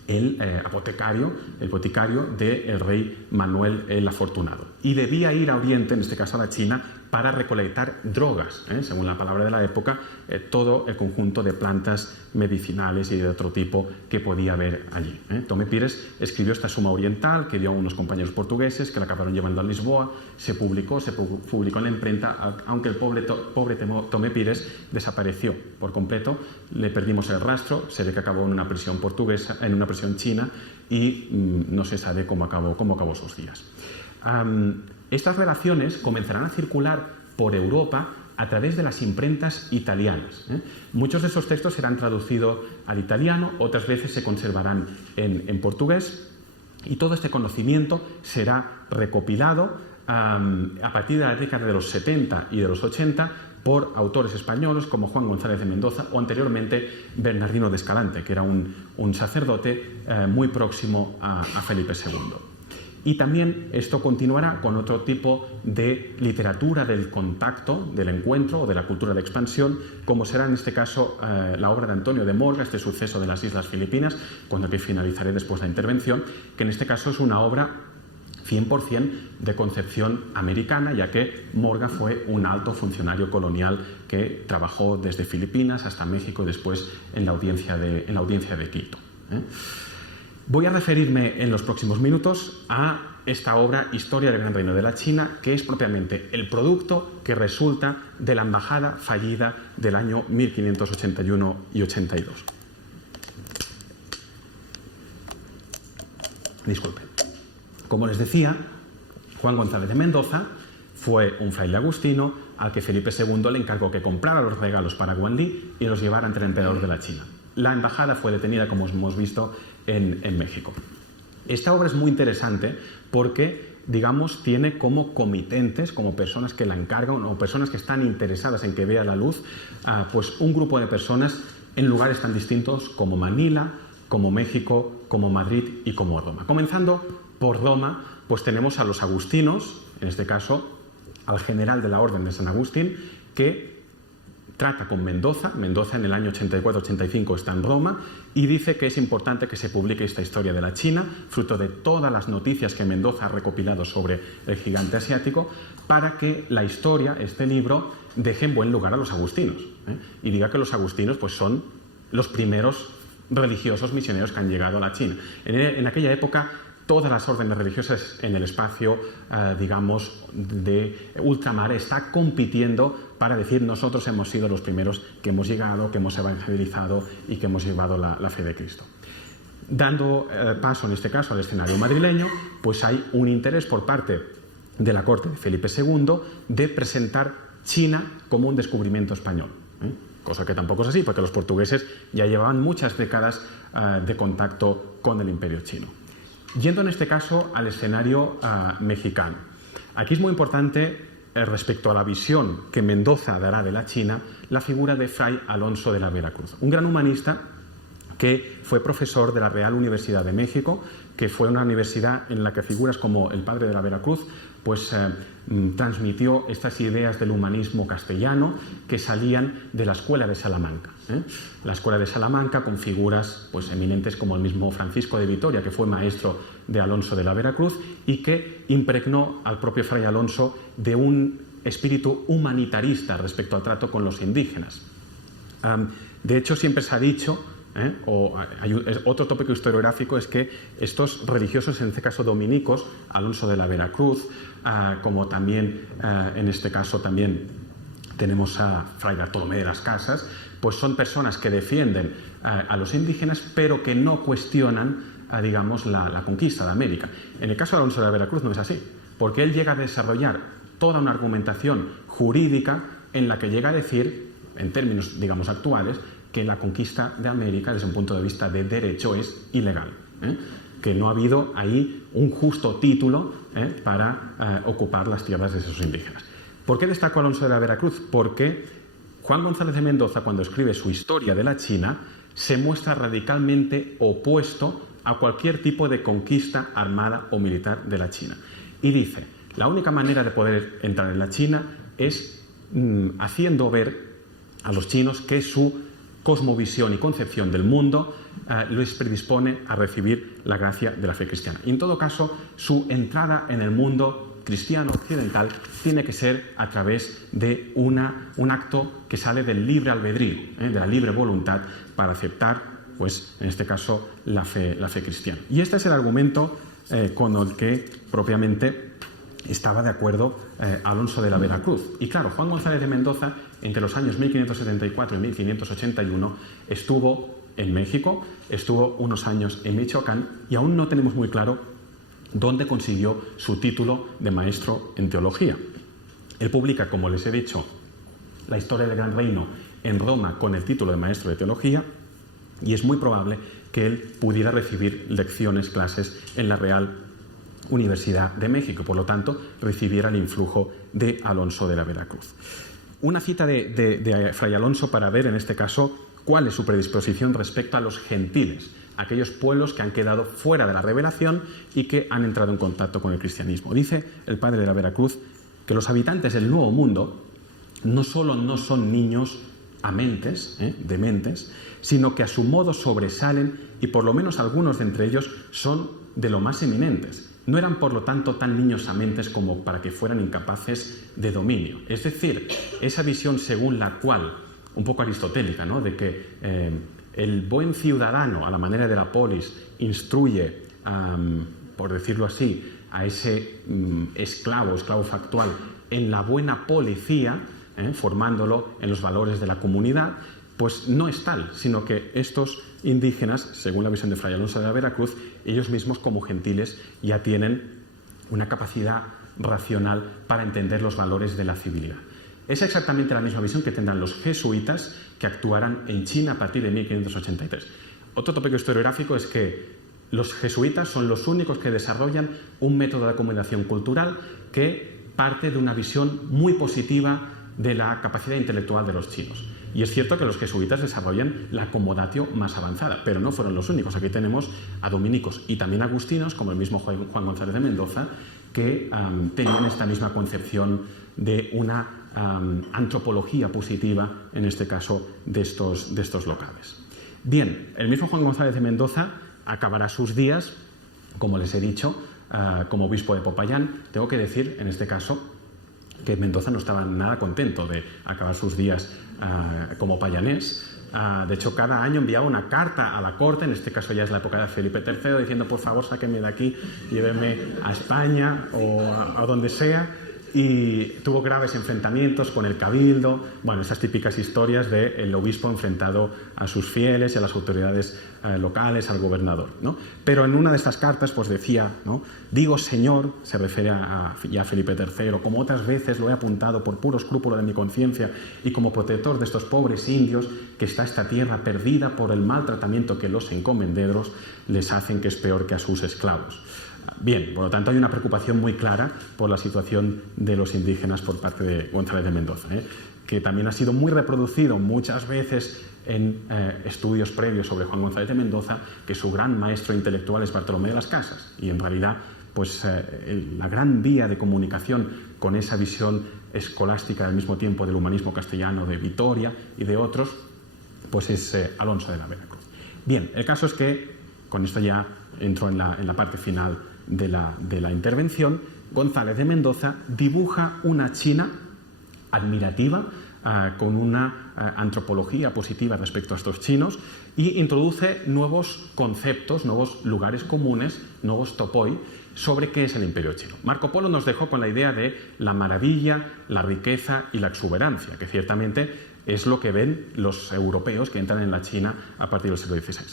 el boticario del rey Manuel el Afortunado. Y debía ir a Oriente, en este caso a la China, para recolectar drogas, según la palabra de la época, todo el conjunto de plantas medicinales y de otro tipo que podía haber allí. Tomé Pires escribió esta Suma Oriental que dio a unos compañeros portugueses que la acabaron llevando a Lisboa, se publicó en la imprenta, aunque el pobre Tomé Pires desapareció por completo, le perdimos el rastro, se ve que acabó en una prisión portuguesa, en una prisión china, y no se sabe cómo acabó sus días. Estas relaciones comenzarán a circular por Europa a través de las imprentas italianas. Muchos de esos textos serán traducidos al italiano, otras veces se conservarán en portugués, y todo este conocimiento será recopilado a partir de la década de los 70 y de los 80 por autores españoles como Juan González de Mendoza o anteriormente Bernardino de Escalante, que era un sacerdote muy próximo a Felipe II. Y también esto continuará con otro tipo de literatura del contacto, del encuentro o de la cultura de expansión, como será en este caso la obra de Antonio de Morga, este suceso de las Islas Filipinas, con la que finalizaré después la intervención, que en este caso es una obra 100% de concepción americana, ya que Morga fue un alto funcionario colonial que trabajó desde Filipinas hasta México y después en la audiencia de Quito. Voy a referirme en los próximos minutos a esta obra Historia del Gran Reino de la China, que es propiamente el producto que resulta de la embajada fallida del año 1581 y 82. Disculpen. Como les decía, Juan González de Mendoza fue un fraile agustino al que Felipe II le encargó que comprara los regalos para Guanli y los llevara ante el emperador de la China. La embajada fue detenida, como hemos visto, en México. Esta obra es muy interesante porque, digamos, tiene como comitentes, como personas que la encargan o personas que están interesadas en que vea la luz, pues un grupo de personas en lugares tan distintos como Manila, como México, como Madrid y como Roma. Comenzando por Roma, pues tenemos a los agustinos, en este caso al general de la Orden de San Agustín, que trata con Mendoza. Mendoza en el año 84-85 está en Roma y dice que es importante que se publique esta historia de la China, fruto de todas las noticias que Mendoza ha recopilado sobre el gigante asiático, para que la historia, este libro, deje en buen lugar a los agustinos, y diga que los agustinos pues, son los primeros religiosos misioneros que han llegado a la China. En aquella época, todas las órdenes religiosas en el espacio, digamos, de ultramar está compitiendo para decir nosotros hemos sido los primeros que hemos llegado, que hemos evangelizado y que hemos llevado la fe de Cristo. Dando paso, en este caso, al escenario madrileño, pues hay un interés por parte de la corte de Felipe II de presentar China como un descubrimiento español. Cosa que tampoco es así, porque los portugueses ya llevaban muchas décadas de contacto con el imperio chino. Yendo en este caso al escenario mexicano. Aquí es muy importante, respecto a la visión que Mendoza dará de la China, la figura de Fray Alonso de la Veracruz, un gran humanista que fue profesor de la Real Universidad de México, que fue una universidad en la que figuras como el padre de la Veracruz pues transmitió estas ideas del humanismo castellano que salían de la Escuela de Salamanca. La Escuela de Salamanca, con figuras pues eminentes como el mismo Francisco de Vitoria, que fue maestro de Alonso de la Veracruz y que impregnó al propio Fray Alonso de un espíritu humanitarista respecto al trato con los indígenas. De hecho, siempre se ha dicho, otro tópico historiográfico es que estos religiosos, en este caso dominicos, Alonso de la Veracruz, como también en este caso también tenemos a Fray Bartolomé de las Casas, pues son personas que defienden a los indígenas pero que no cuestionan digamos la conquista de América. En el caso de Alonso de la Veracruz no es así, porque él llega a desarrollar toda una argumentación jurídica en la que llega a decir, en términos digamos actuales, que la conquista de América desde un punto de vista de derecho es ilegal, que no ha habido ahí un justo título para ocupar las tierras de esos indígenas. ¿Por qué destaco a Alonso de la Veracruz? Porque Juan González de Mendoza, cuando escribe su Historia de la China, se muestra radicalmente opuesto a cualquier tipo de conquista armada o militar de la China. Y dice, la única manera de poder entrar en la China es haciendo ver a los chinos que su cosmovisión y concepción del mundo les predispone a recibir la gracia de la fe cristiana. Y en todo caso, su entrada en el mundo cristiano occidental tiene que ser a través de un acto que sale del libre albedrío, de la libre voluntad para aceptar, pues en este caso, la fe cristiana. Y este es el argumento con el que propiamente estaba de acuerdo Alonso de la Veracruz. Y claro, Juan González de Mendoza, entre los años 1574 y 1581, estuvo en México, estuvo unos años en Michoacán y aún no tenemos muy claro dónde consiguió su título de maestro en teología. Él publica, como les he dicho, la historia del Gran Reino en Roma con el título de maestro de teología y es muy probable que él pudiera recibir lecciones, clases en la Real Universidad de México, por lo tanto, recibiera el influjo de Alonso de la Veracruz. Una cita de Fray Alonso para ver, en este caso, cuál es su predisposición respecto a los gentiles, aquellos pueblos que han quedado fuera de la revelación y que han entrado en contacto con el cristianismo. Dice el padre de la Veracruz que los habitantes del Nuevo Mundo no solo no son niños dementes, sino que a su modo sobresalen y por lo menos algunos de entre ellos son de lo más eminentes. No eran, por lo tanto, tan niños amentes como para que fueran incapaces de dominio. Es decir, esa visión según la cual, un poco aristotélica, ¿no?, de que el buen ciudadano, a la manera de la polis, instruye, por decirlo así, a ese esclavo factual en la buena policía, formándolo en los valores de la comunidad, pues no es tal, sino que estos indígenas, según la visión de Fray Alonso de la Veracruz, ellos mismos como gentiles ya tienen una capacidad racional para entender los valores de la civilidad. Es exactamente la misma visión que tendrán los jesuitas que actuarán en China a partir de 1583. Otro tópico historiográfico es que los jesuitas son los únicos que desarrollan un método de comunicación cultural que parte de una visión muy positiva de la capacidad intelectual de los chinos. Y es cierto que los jesuitas desarrollan la comodatio más avanzada, pero no fueron los únicos. Aquí tenemos a dominicos y también agustinos, como el mismo Juan González de Mendoza, que tenían esta misma concepción de una antropología positiva, en este caso, de estos locales. Bien, el mismo Juan González de Mendoza acabará sus días, como les he dicho, como obispo de Popayán. Tengo que decir, en este caso, que Mendoza no estaba nada contento de acabar sus días como payanés. De hecho, cada año enviaba una carta a la corte, en este caso ya es la época de Felipe III, diciendo, por favor, sáquenme de aquí, llévenme a España o a donde sea. Y tuvo graves enfrentamientos con el cabildo, bueno, esas típicas historias del obispo enfrentado a sus fieles y a las autoridades locales, al gobernador, ¿no? Pero en una de estas cartas pues decía, ¿no?, digo Señor, se refiere ya a Felipe III, como otras veces lo he apuntado por puro escrúpulo de mi conciencia y como protector de estos pobres indios que está esta tierra perdida por el mal tratamiento que los encomenderos les hacen, que es peor que a sus esclavos. Bien, por lo tanto hay una preocupación muy clara por la situación de los indígenas por parte de González de Mendoza, que también ha sido muy reproducido muchas veces en estudios previos sobre Juan González de Mendoza, que su gran maestro intelectual es Bartolomé de las Casas, y en realidad pues la gran vía de comunicación con esa visión escolástica al mismo tiempo del humanismo castellano de Vitoria y de otros, pues es Alonso de la Veracruz. Bien, el caso es que, con esto ya entro en la parte final de la intervención, González de Mendoza dibuja una China admirativa, con una antropología positiva respecto a estos chinos, y introduce nuevos conceptos, nuevos lugares comunes, nuevos topoi, sobre qué es el imperio chino. Marco Polo nos dejó con la idea de la maravilla, la riqueza y la exuberancia, que ciertamente es lo que ven los europeos que entran en la China a partir del siglo XVI.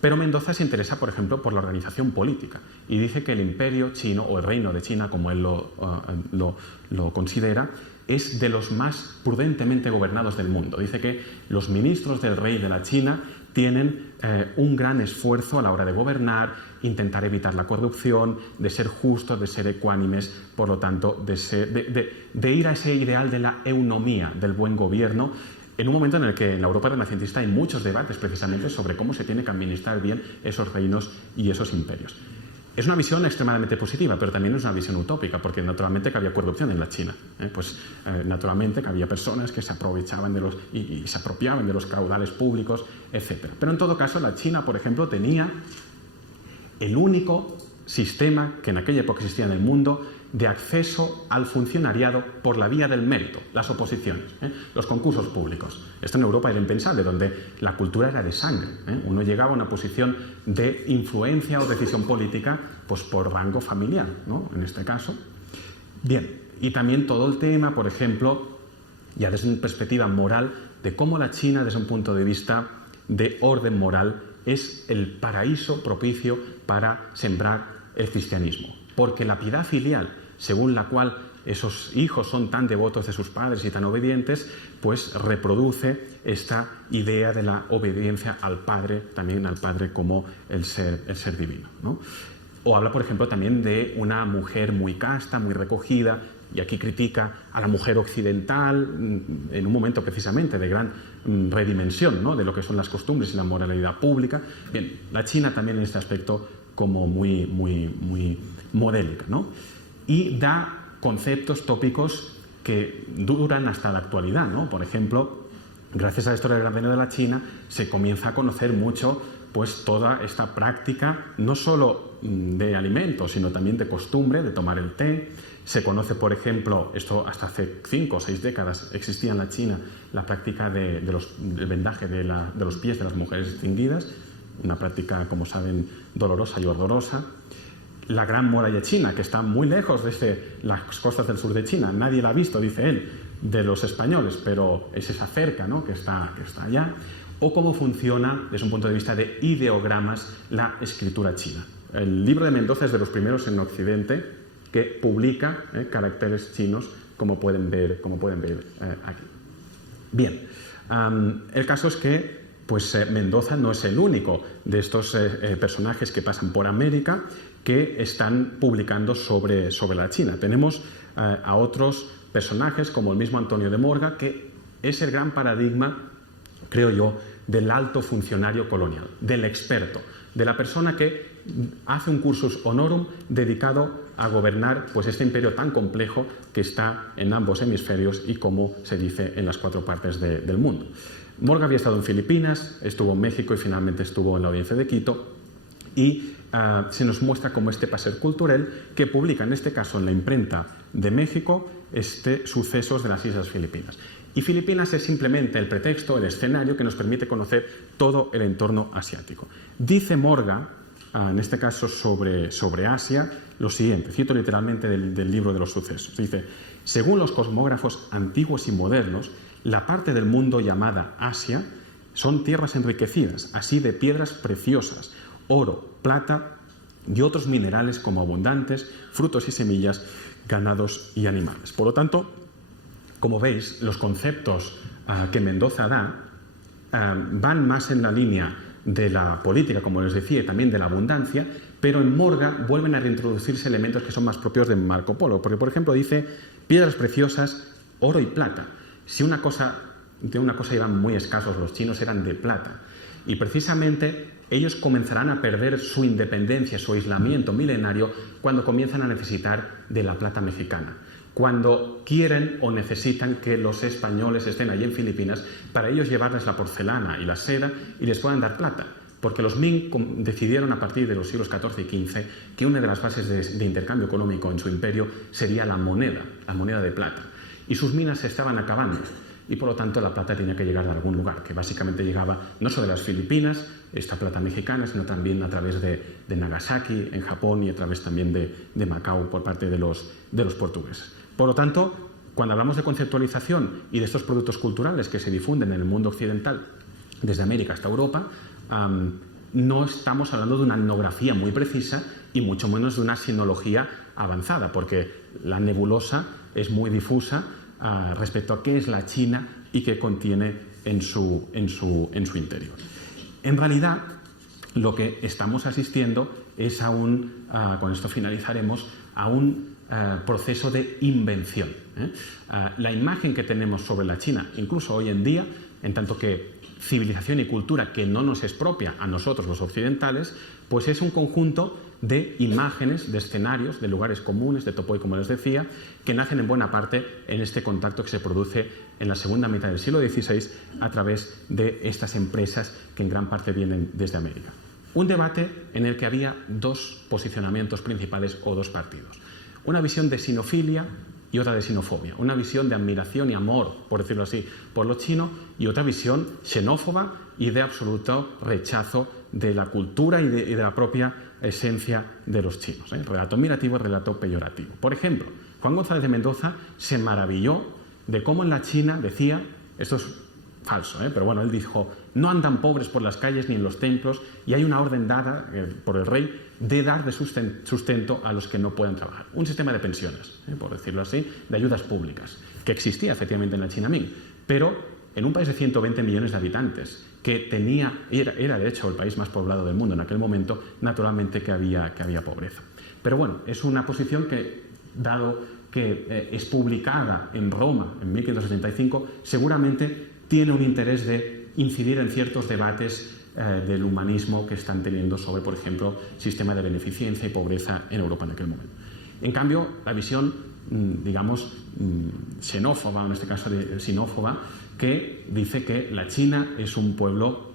Pero Mendoza se interesa, por ejemplo, por la organización política y dice que el imperio chino, o el reino de China, como él lo considera, es de los más prudentemente gobernados del mundo. Dice que los ministros del rey de la China tienen un gran esfuerzo a la hora de gobernar, intentar evitar la corrupción, de ser justos, de ser ecuánimes, por lo tanto, de ir a ese ideal de la eunomía, del buen gobierno, en un momento en el que en la Europa renacentista hay muchos debates precisamente sobre cómo se tiene que administrar bien esos reinos y esos imperios. Es una visión extremadamente positiva, pero también es una visión utópica, porque naturalmente que había corrupción en la China. Naturalmente que había personas que se aprovechaban y se apropiaban de los caudales públicos, etc. Pero en todo caso, la China, por ejemplo, tenía el único sistema que en aquella época existía en el mundo de acceso al funcionariado por la vía del mérito, las oposiciones, los concursos públicos. Esto en Europa era impensable, donde la cultura era de sangre. Uno llegaba a una posición de influencia o decisión política pues por rango familiar, ¿no? En este caso. Bien, y también todo el tema, por ejemplo, ya desde una perspectiva moral, de cómo la China, desde un punto de vista de orden moral, es el paraíso propicio para sembrar el cristianismo. Porque la piedad filial, según la cual esos hijos son tan devotos de sus padres y tan obedientes, pues reproduce esta idea de la obediencia al Padre, también al Padre como el ser divino, ¿no? O habla, por ejemplo, también de una mujer muy casta, muy recogida, y aquí critica a la mujer occidental en un momento precisamente de gran redimensión, ¿no?, de lo que son las costumbres y la moralidad pública. Bien, la China también en este aspecto como muy modélica, ¿no? Y da conceptos tópicos que duran hasta la actualidad, ¿no? Por ejemplo, gracias a la historia del Gran Reino de la China se comienza a conocer mucho pues toda esta práctica, no solo de alimentos, sino también de costumbre, de tomar el té. Se conoce, por ejemplo, esto hasta hace 5 o 6 décadas existía en la China la práctica del vendaje de los pies de las mujeres distinguidas, una práctica, como saben, dolorosa y horrorosa. La Gran Muralla China, que está muy lejos desde las costas del sur de China, nadie la ha visto, dice él, de los españoles, pero es esa cerca, ¿no?, que está allá. O cómo funciona, desde un punto de vista de ideogramas, la escritura china. El libro de Mendoza es de los primeros en Occidente que publica caracteres chinos, como pueden ver aquí. Bien, el caso es que pues Mendoza no es el único de estos personajes que pasan por América que están publicando sobre la China. Tenemos a otros personajes como el mismo Antonio de Morga, que es el gran paradigma, creo yo, del alto funcionario colonial, del experto, de la persona que hace un cursus honorum dedicado a gobernar pues este imperio tan complejo que está en ambos hemisferios y, como se dice, en las 4 partes del mundo. Morga había estado en Filipinas, estuvo en México y finalmente estuvo en la Audiencia de Quito, y se nos muestra como este paseo cultural que publica, en este caso en la imprenta de México, sucesos de las Islas Filipinas. Y Filipinas es simplemente el pretexto, el escenario que nos permite conocer todo el entorno asiático. Dice Morga, en este caso sobre Asia, lo siguiente, cito literalmente del libro de los sucesos. Dice: según los cosmógrafos antiguos y modernos, la parte del mundo llamada Asia son tierras enriquecidas, así de piedras preciosas, oro, plata y otros minerales como abundantes, frutos y semillas, ganados y animales. Por lo tanto, como veis, los conceptos que Mendoza da van más en la línea de la política, como les decía, y también de la abundancia, pero en Morga vuelven a reintroducirse elementos que son más propios de Marco Polo, porque, por ejemplo, dice piedras preciosas, oro y plata. Si de una cosa iban muy escasos los chinos, eran de plata. Y precisamente ellos comenzarán a perder su independencia, su aislamiento milenario, cuando comienzan a necesitar de la plata mexicana. Cuando quieren o necesitan que los españoles estén allí en Filipinas para ellos llevarles la porcelana y la seda y les puedan dar plata. Porque los Ming decidieron a partir de los siglos XIV y XV que una de las bases de intercambio económico en su imperio sería la moneda de plata. Y sus minas se estaban acabando. Y por lo tanto la plata tenía que llegar de algún lugar, que básicamente llegaba no solo de las Filipinas, esta plata mexicana, sino también a través de Nagasaki, en Japón, y a través también de Macao por parte de los portugueses. Por lo tanto, cuando hablamos de conceptualización y de estos productos culturales que se difunden en el mundo occidental, desde América hasta Europa, no estamos hablando de una etnografía muy precisa y mucho menos de una sinología avanzada, porque la nebulosa es muy difusa respecto a qué es la China y qué contiene en su interior. En realidad, lo que estamos asistiendo es con esto finalizaremos, a un proceso de invención. La imagen que tenemos sobre la China, incluso hoy en día, en tanto que civilización y cultura que no nos es propia a nosotros los occidentales, pues es un conjunto de imágenes, de escenarios, de lugares comunes, de topoi, como les decía, que nacen en buena parte en este contacto que se produce en la segunda mitad del siglo XVI a través de estas empresas que en gran parte vienen desde América. Un debate en el que había dos posicionamientos principales o dos partidos. Una visión de sinofilia y otra de sinofobia. Una visión de admiración y amor, por decirlo así, por lo chino, y otra visión xenófoba y de absoluto rechazo de la cultura y de la propia esencia de los chinos. Relato admirativo y relato peyorativo. Por ejemplo, Juan González de Mendoza se maravilló de cómo en la China decía, esto es falso, pero bueno, él dijo, no andan pobres por las calles ni en los templos y hay una orden dada por el rey de dar de sustento a los que no puedan trabajar. Un sistema de pensiones, por decirlo así, de ayudas públicas, que existía efectivamente en la China Ming, pero en un país de 120 millones de habitantes, que era de hecho el país más poblado del mundo en aquel momento, naturalmente que había pobreza. Pero bueno, es una posición que, dado que es publicada en Roma en 1585, seguramente tiene un interés de incidir en ciertos debates del humanismo que están teniendo sobre, por ejemplo, sistema de beneficencia y pobreza en Europa en aquel momento. En cambio, la visión, digamos, xenófoba, o en este caso sinófoba, que dice que la China es un pueblo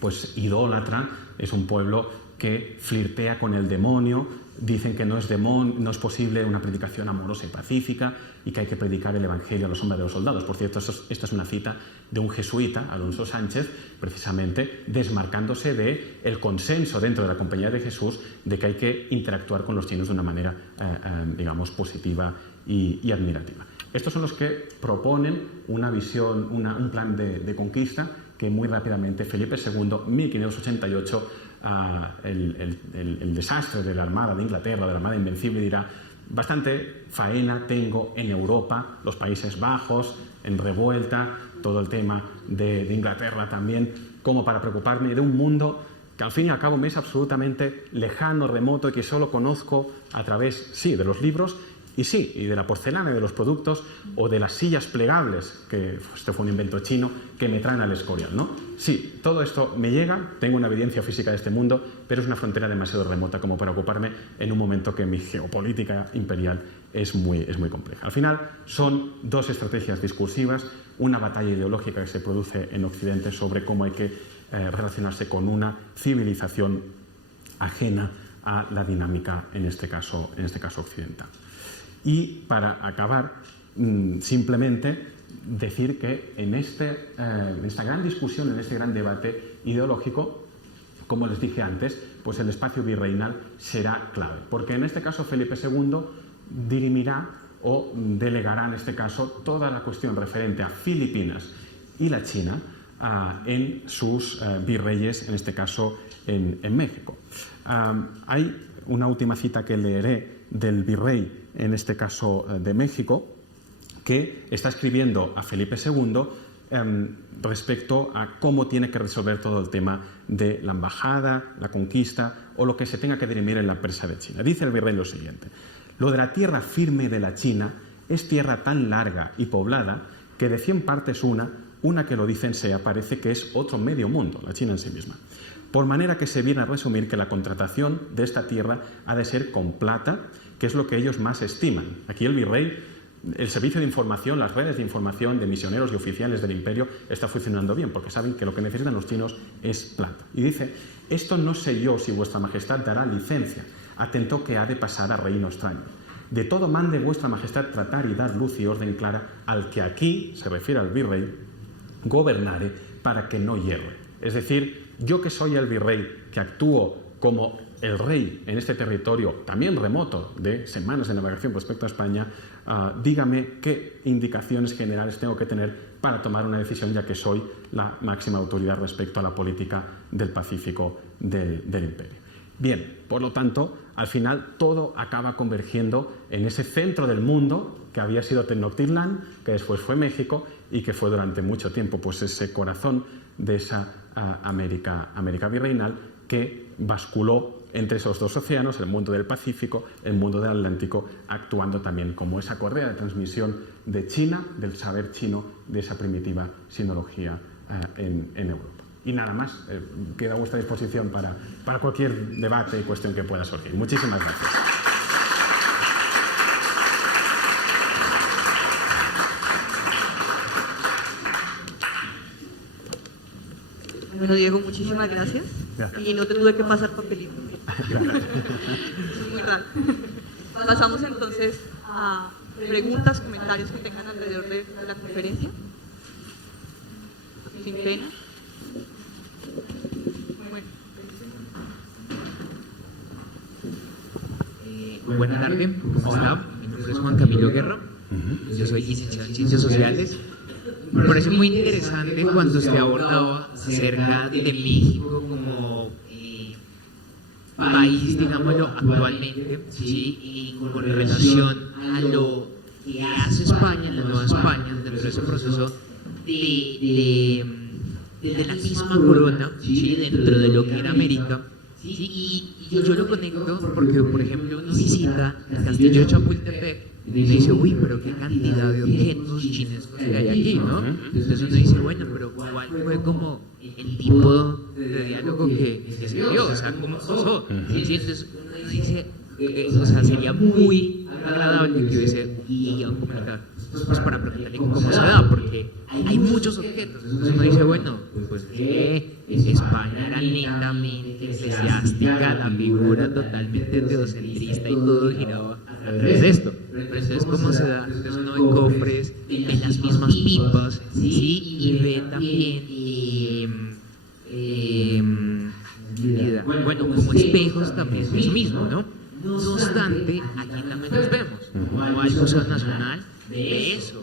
pues idólatra, es un pueblo que flirtea con el demonio, dicen que no es posible una predicación amorosa y pacífica y que hay que predicar el Evangelio a los hombres de los soldados. Por cierto, esta es una cita de un jesuita, Alonso Sánchez, precisamente desmarcándose del consenso dentro de la Compañía de Jesús de que hay que interactuar con los chinos de una manera, digamos, positiva y admirativa. Estos son los que proponen una visión, un plan de conquista que muy rápidamente Felipe II, 1588, el desastre de la Armada de Inglaterra, de la Armada Invencible, dirá, bastante faena tengo en Europa, los Países Bajos, en revuelta, todo el tema de Inglaterra también, como para preocuparme de un mundo que al fin y al cabo me es absolutamente lejano, remoto y que solo conozco a través, sí, de los libros y de la porcelana y de los productos o de las sillas plegables, que esto fue un invento chino, que me traen al Escorial, ¿no? Sí, todo esto me llega, tengo una evidencia física de este mundo, pero es una frontera demasiado remota como para ocuparme en un momento que mi geopolítica imperial es muy compleja. Al final son dos estrategias discursivas, una batalla ideológica que se produce en Occidente sobre cómo hay que relacionarse con una civilización ajena a la dinámica, en este caso occidental. Y para acabar, simplemente decir que en esta gran discusión, en este gran debate ideológico, como les dije antes, pues el espacio virreinal será clave, porque en este caso Felipe II dirimirá o delegará en este caso toda la cuestión referente a Filipinas y la China en sus virreyes, en este caso en México. Hay una última cita que leeré del virrey, en este caso de México, que está escribiendo a Felipe II respecto a cómo tiene que resolver todo el tema de la embajada, la conquista o lo que se tenga que dirimir en la empresa de China. Dice el virrey lo siguiente: lo de la tierra firme de la China es tierra tan larga y poblada que de 100 partes una que lo dicen sea parece que es otro medio mundo, la China en sí misma. Por manera que se viene a resumir que la contratación de esta tierra ha de ser con plata, que es lo que ellos más estiman. Aquí el virrey, el servicio de información, las redes de información de misioneros y oficiales del imperio está funcionando bien, porque saben que lo que necesitan los chinos es plata. Y dice, esto no sé yo si vuestra majestad dará licencia, atento que ha de pasar a reino extraño. De todo mande vuestra majestad tratar y dar luz y orden clara al que aquí, se refiere al virrey, gobernare para que no hierre. Es decir, yo que soy el virrey, que actúo como el rey en este territorio también remoto de semanas de navegación respecto a España, dígame qué indicaciones generales tengo que tener para tomar una decisión, ya que soy la máxima autoridad respecto a la política del Pacífico del imperio. Bien, por lo tanto, al final todo acaba convergiendo en ese centro del mundo que había sido Tenochtitlan, que después fue México y que fue durante mucho tiempo pues ese corazón de esa América virreinal que basculó entre esos dos océanos, el mundo del Pacífico, el mundo del Atlántico, actuando también como esa correa de transmisión de China, del saber chino, de esa primitiva sinología en Europa. Y nada más, queda a vuestra disposición para cualquier debate y cuestión que pueda surgir. Muchísimas gracias. Bueno, Diego, muchísimas gracias. Gracias. Y no te tuve que pasar papelito. Es muy raro. Pasamos entonces a preguntas, comentarios que tengan alrededor de la conferencia. Sin pena. Bueno. Buenas tardes. Hola, mi nombre es Juan Camilo Guerra. Yo soy licenciado en Ciencias Sociales. Me parece muy interesante cuando usted abordaba acerca de México como país, digámoslo, actualmente, ¿sí? Y con relación a lo que hace España, la nueva España, dentro de ese proceso de la misma corona, ¿sí? Dentro de lo que era América. ¿Sí? Y yo lo conecto porque, por ejemplo, uno visita el castillo de Chapultepec y dice, uy, pero qué cantidad de objetos chinescos que hay aquí, ¿no? Entonces uno dice, bueno, pero ¿cuál fue como el tipo de diálogo que se dio? O sea, ¿cómo pasó? ¿Sí? Entonces uno dice, o sea, sería muy agradable que hubiese un guión comunicar, pues para preguntarle cómo se da, porque hay muchos objetos. Entonces uno dice, bueno, pues España era netamente eclesiástica, la figura totalmente teocentrista y todo giraba alrededor de esto. Entonces, ¿cómo se da? Entonces uno ve cofres en las mismas pipas, ¿sí? Y ve también bueno, como espejos también es lo mismo, ¿no? No obstante, aquí también nos vemos. Uno va al Museo Nacional, ve eso,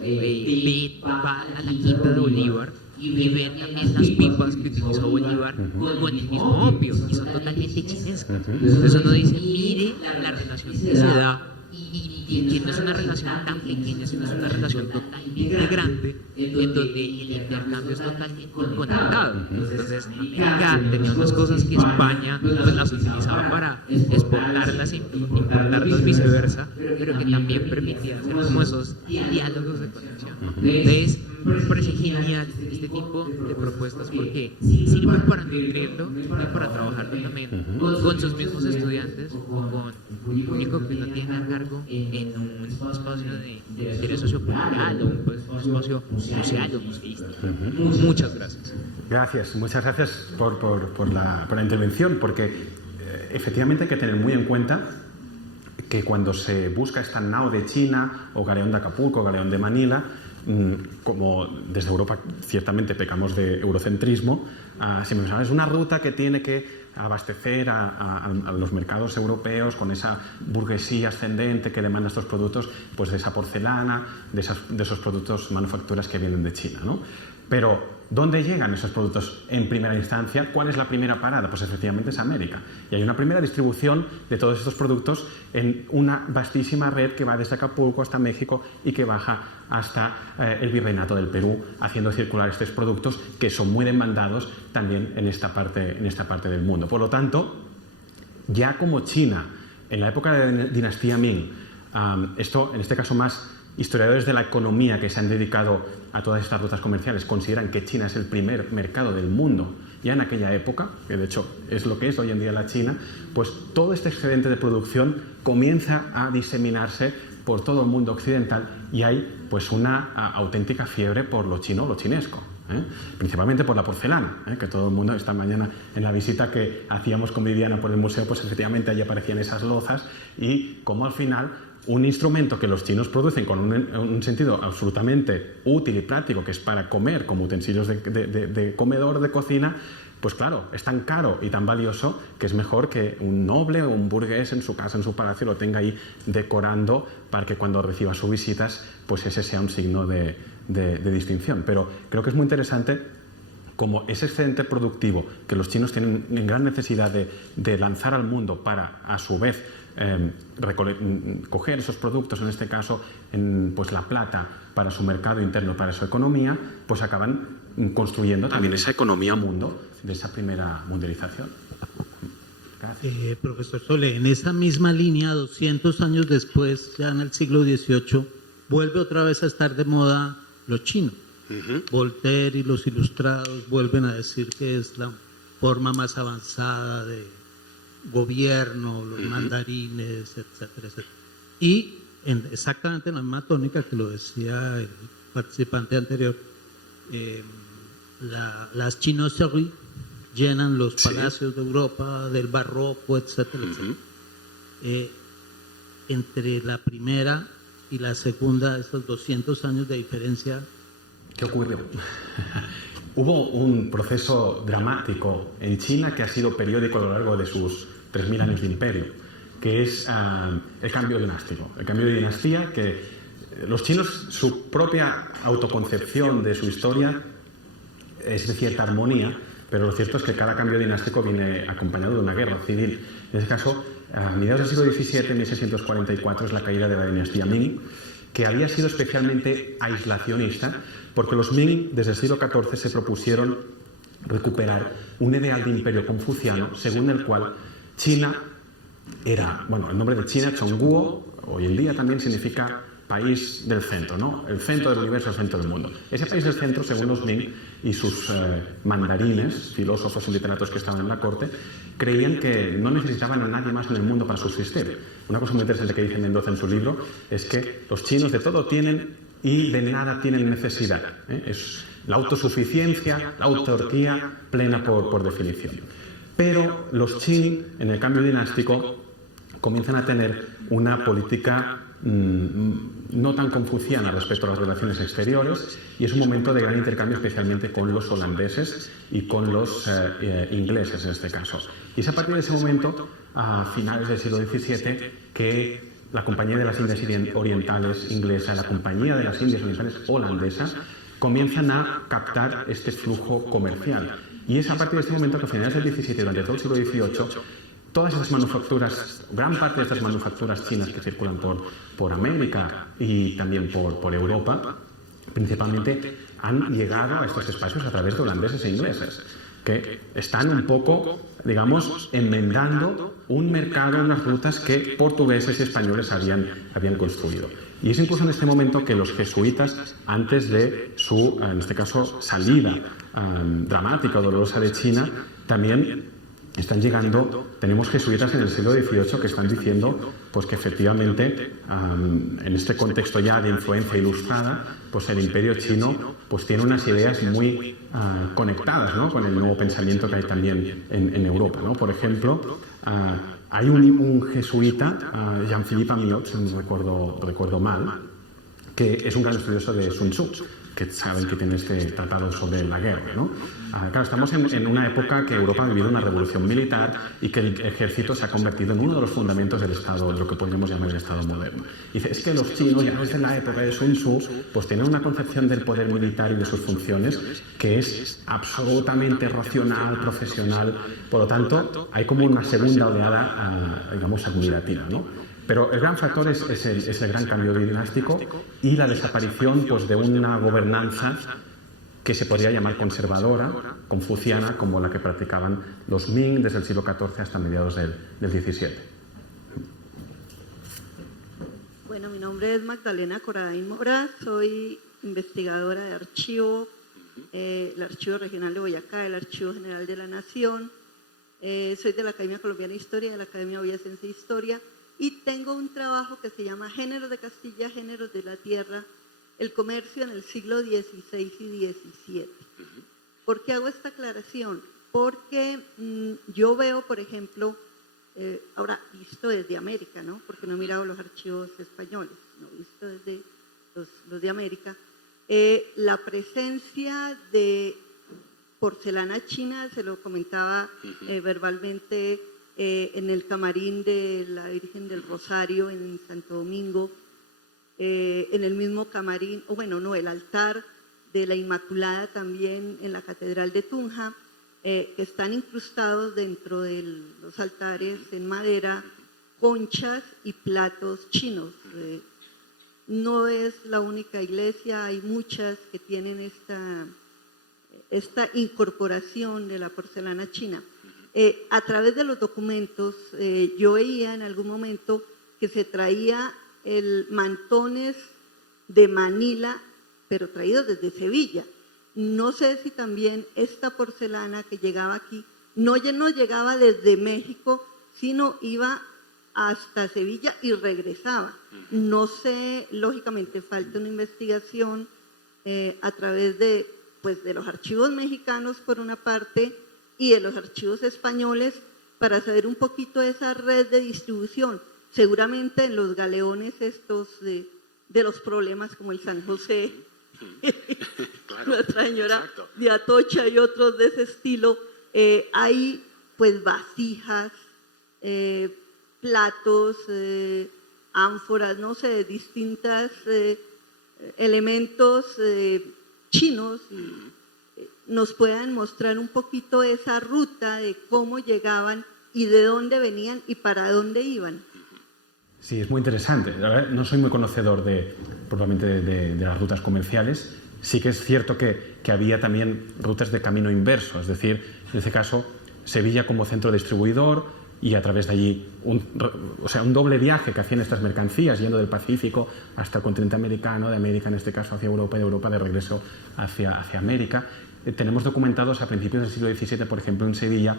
va a la Quinta de Bolívar y ve también las pipas que utilizó Bolívar con el mismo opio y son totalmente chinescas. Entonces uno dice, mire la relación que se da y que no es una relación tan pequeña, sino es una relación totalmente grande, en donde el intercambio es totalmente conectado. Entonces, América tenía unas cosas que España pues, las utilizaba para exportarlas e importarlas viceversa, pero que también permitía hacer como esos diálogos de conexión. Entonces, me parece genial este tipo de propuestas porque sirven para nutrirlo y para trabajarlo también con sus mismos estudiantes o con el público que uno tiene a cargo en un espacio de interés sociocultural o un espacio museal o museístico. Muchas gracias. Gracias, muchas gracias por la intervención, porque efectivamente hay que tener muy en cuenta que cuando se busca esta nao de China o Galeón de Acapulco, Galeón de Manila, como desde Europa ciertamente pecamos de eurocentrismo, siempre pensamos, es una ruta que tiene que abastecer a los mercados europeos con esa burguesía ascendente que demanda estos productos, pues de esa porcelana, de esos productos manufacturas que vienen de China, ¿no? Pero, ¿dónde llegan esos productos en primera instancia? ¿Cuál es la primera parada? Pues efectivamente es América. Y hay una primera distribución de todos estos productos en una vastísima red que va desde Acapulco hasta México y que baja hasta el Virreinato del Perú, haciendo circular estos productos que son muy demandados también en esta parte del mundo. Por lo tanto, ya como China, en la época de la dinastía Ming, esto en este caso más historiadores de la economía que se han dedicado a todas estas rutas comerciales consideran que China es el primer mercado del mundo ya en aquella época, que de hecho es lo que es hoy en día la China, pues todo este excedente de producción comienza a diseminarse por todo el mundo occidental y hay pues una auténtica fiebre por lo chino, lo chinesco. Principalmente por la porcelana, que todo el mundo, esta mañana en la visita que hacíamos con Viviana por el museo, pues efectivamente allí aparecían esas lozas y como al final un instrumento que los chinos producen con un sentido absolutamente útil y práctico, que es para comer como utensilios de comedor, de cocina, pues claro, es tan caro y tan valioso que es mejor que un noble o un burgués en su casa, en su palacio, lo tenga ahí decorando para que cuando reciba sus visitas, pues ese sea un signo de distinción. Pero creo que es muy interesante como ese excedente productivo que los chinos tienen en gran necesidad de lanzar al mundo para, a su vez, coger esos productos, en este caso pues la plata para su mercado interno, para su economía, pues acaban construyendo también esa economía mundo de esa primera mundialización. Gracias. Profesor Solé, en esa misma línea, 200 años después, ya en el siglo XVIII, vuelve otra vez a estar de moda lo chino. Voltaire y los ilustrados vuelven a decir que es la forma más avanzada de gobierno, los mandarines, etcétera, etcétera. Y exactamente en la misma tónica que lo decía el participante anterior, las chinoiseries llenan los palacios de Europa, del barroco, etcétera, etcétera. Entre la primera y la segunda, esos 200 años de diferencia. ¿Qué ocurrió? Hubo un proceso dramático en China que ha sido periódico a lo largo de sus 3.000 años de imperio, que es el cambio dinástico. El cambio de dinastía que los chinos, su propia autoconcepción de su historia es de cierta armonía, pero lo cierto es que cada cambio dinástico viene acompañado de una guerra civil. En este caso, a mediados del siglo XVII, en 1644, es la caída de la dinastía Ming, que había sido especialmente aislacionista, porque los Ming, desde el siglo XIV, se propusieron recuperar un ideal de imperio confuciano, según el cual China era, bueno, el nombre de China, Chongguo, hoy en día también significa país del centro, ¿no? El centro del universo, el centro del mundo. Ese país del centro, según los Ming y sus mandarines, filósofos y literatos que estaban en la corte, creían que no necesitaban a nadie más en el mundo para subsistir. Una cosa muy interesante que dice Mendoza en su libro es que los chinos de todo tienen y de nada tienen necesidad. Es la autosuficiencia, la autarquía plena por definición. Pero los Qing, en el cambio dinástico, comienzan a tener una política no tan confuciana respecto a las relaciones exteriores, y es un momento de gran intercambio, especialmente con los holandeses y con los ingleses en este caso. Y es a partir de ese momento, a finales del siglo XVII, que la Compañía de las Indias Orientales inglesa, la Compañía de las Indias Orientales holandesa, comienzan a captar este flujo comercial. Y es a partir de este momento que a finales del XVII y durante todo el siglo XVIII, todas esas manufacturas, gran parte de estas manufacturas chinas que circulan por América y también por Europa, principalmente han llegado a estos espacios a través de holandeses e ingleses, que están un poco, digamos, enmendando un mercado, unas rutas que portugueses y españoles habían construido. Y es incluso en este momento que los jesuitas, antes de su, en este caso, salida dramática o dolorosa de China, también están llegando. Tenemos jesuitas en el siglo XVIII que están diciendo pues que efectivamente en este contexto ya de influencia ilustrada, pues el imperio chino pues tiene unas ideas muy conectadas, ¿no?, con el nuevo pensamiento que hay también en Europa, ¿no? Por ejemplo, hay un jesuita, Jean-Philippe Amiot, si no recuerdo mal, que es un gran estudioso de Sun Tzu, que saben que tiene este tratado sobre la guerra, ¿no? Claro, estamos en una época que Europa ha vivido una revolución militar y que el ejército se ha convertido en uno de los fundamentos del Estado, de lo que podríamos llamar el Estado moderno. Y dice, es que los chinos, ya desde la época de Sun Tzu, pues tienen una concepción del poder militar y de sus funciones que es absolutamente racional, profesional. Por lo tanto, hay como una segunda oleada, digamos, admirativa, ¿no? Pero el gran factor es el gran cambio dinástico y la desaparición pues, de una gobernanza que se podría llamar conservadora, confuciana, como la que practicaban los Ming desde el siglo XIV hasta mediados del XVII. Bueno, mi nombre es Magdalena Coradain Mora, soy investigadora de archivo, el Archivo Regional de Boyacá, el Archivo General de la Nación, soy de la Academia Colombiana de Historia, de la Academia Boyacense de Historia, y tengo un trabajo que se llama Géneros de Castilla, Géneros de la Tierra, el comercio en el siglo XVI y XVII. ¿Por qué hago esta aclaración? Porque yo veo, por ejemplo, ahora visto desde América, ¿no? Porque no he mirado los archivos españoles, no he visto desde los de América, la presencia de porcelana china, se lo comentaba verbalmente, en el camarín de la Virgen del Rosario en Santo Domingo, en el mismo camarín, o bueno, no, el altar de la Inmaculada también en la Catedral de Tunja, que están incrustados dentro de los altares en madera, conchas y platos chinos. No es la única iglesia, hay muchas que tienen esta incorporación de la porcelana china. A través de los documentos, yo veía en algún momento que se traía mantones de Manila pero traídos desde Sevilla. No sé si también esta porcelana que llegaba aquí no llegaba desde México, sino iba hasta Sevilla y regresaba. No sé, lógicamente falta una investigación a través de los archivos mexicanos por una parte y de los archivos españoles para saber un poquito esa red de distribución. Seguramente en los galeones estos de los problemas como el San José, Claro, Nuestra Señora exacto. de Atocha y otros de ese estilo, hay pues vasijas, platos, ánforas, no sé, distintos elementos chinos y nos puedan mostrar un poquito esa ruta de cómo llegaban y de dónde venían y para dónde iban. Sí, es muy interesante. La verdad, no soy muy conocedor propiamente de las rutas comerciales. Sí que es cierto que había también rutas de camino inverso, es decir, en este caso, Sevilla como centro distribuidor y a través de allí un doble viaje que hacían estas mercancías yendo del Pacífico hasta el continente americano, de América en este caso hacia Europa y de Europa de regreso hacia América. Tenemos documentados a principios del siglo XVII, por ejemplo, en Sevilla,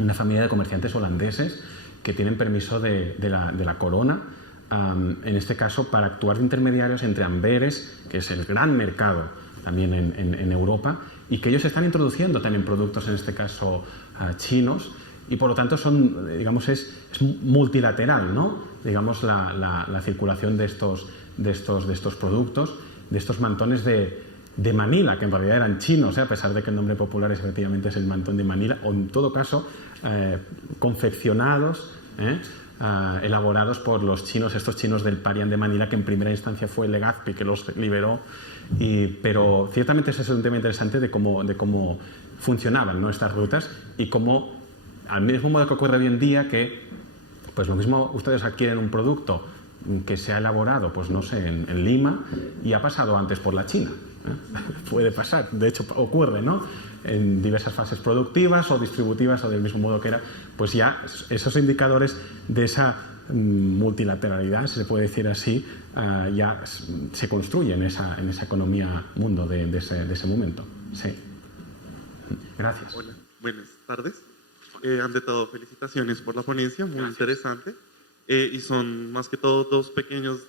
una familia de comerciantes holandeses que tienen permiso de la corona, en este caso para actuar de intermediarios entre Amberes, que es el gran mercado también en Europa, y que ellos están introduciendo también productos, en este caso chinos, y por lo tanto es multilateral, ¿no? Digamos, la circulación de estos productos, de estos mantones de Manila, que en realidad eran chinos, a pesar de que el nombre popular efectivamente es el mantón de Manila, o en todo caso confeccionados, elaborados por los chinos, estos chinos del Parián de Manila, que en primera instancia fue Legazpi que los liberó, pero ciertamente ese es un tema interesante de cómo funcionaban, ¿no?, estas rutas y cómo, al mismo modo que ocurre hoy en día, que pues lo mismo ustedes adquieren un producto que se ha elaborado, pues no sé, en Lima y ha pasado antes por la China. Puede pasar, de hecho ocurre, ¿no?, en diversas fases productivas o distributivas, o del mismo modo que era, pues ya esos indicadores de esa multilateralidad, si se puede decir así, ya se construye en esa economía mundo de ese momento. Sí. Gracias. Hola, buenas tardes. Ante todo, felicitaciones por la ponencia, muy interesante. Y son más que todo dos pequeños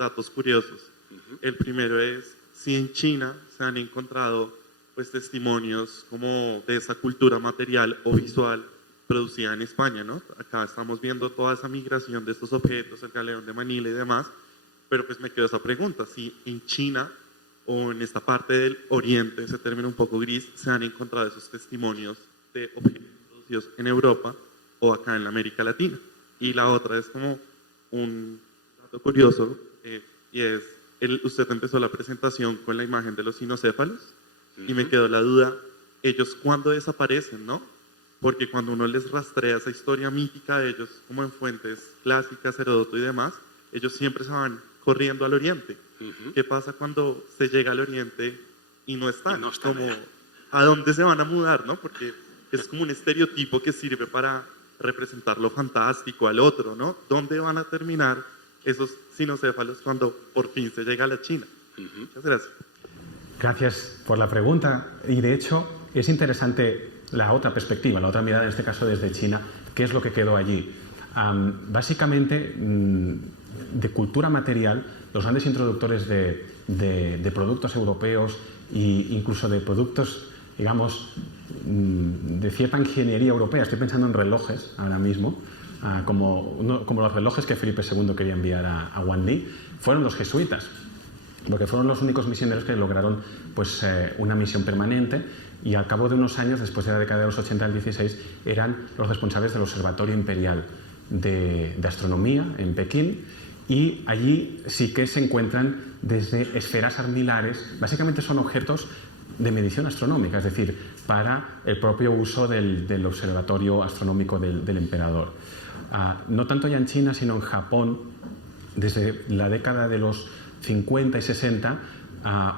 datos curiosos. El primero es si en China se han encontrado pues testimonios como de esa cultura material o visual producida en España, ¿no? Acá estamos viendo toda esa migración de estos objetos, el galeón de Manila y demás, pero pues me quedó esa pregunta, si en China o en esta parte del Oriente, ese término un poco gris, se han encontrado esos testimonios de objetos producidos en Europa o acá en la América Latina. Y la otra es como un dato curioso, y es, usted empezó la presentación con la imagen de los cinocéfalos, y me quedó la duda, ellos cuándo desaparecen, ¿no? Porque cuando uno les rastrea esa historia mítica de ellos, como en fuentes clásicas, Heródoto y demás, ellos siempre se van corriendo al Oriente. ¿Qué pasa cuando se llega al Oriente y no están? Como, ¿a dónde se van a mudar, no? Porque es como un estereotipo que sirve para representar lo fantástico al otro, ¿no? ¿Dónde van a terminar esos cinocéfalos cuando por fin se llega a la China? Muchas gracias. Gracias por la pregunta. Y de hecho es interesante la otra perspectiva, la otra mirada, en este caso desde China, qué es lo que quedó allí. Básicamente, de cultura material, los grandes introductores de productos europeos e incluso de productos, digamos, de cierta ingeniería europea, estoy pensando en relojes ahora mismo, como los relojes que Felipe II quería enviar a Wanli, fueron los jesuitas, porque fueron los únicos misioneros que lograron pues, una misión permanente, y al cabo de unos años, después de la década de los 80 al 16, eran los responsables del Observatorio Imperial de Astronomía en Pekín, y allí sí que se encuentran desde esferas armilares, básicamente son objetos de medición astronómica, es decir, para el propio uso del observatorio astronómico del emperador. No tanto ya en China, sino en Japón, desde la década de los 50 y 60,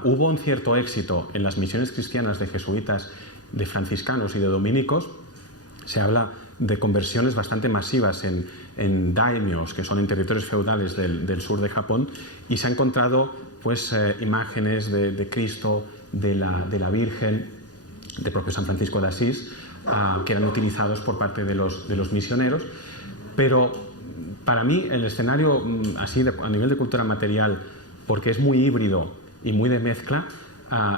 hubo un cierto éxito en las misiones cristianas de jesuitas, de franciscanos y de dominicos. Se habla de conversiones bastante masivas en daimios, que son en territorios feudales del sur de Japón, y se ha encontrado pues imágenes de Cristo, de la Virgen, de propio San Francisco de Asís, que eran utilizados por parte de los misioneros. Pero para mí el escenario así a nivel de cultura material, porque es muy híbrido y muy de mezcla,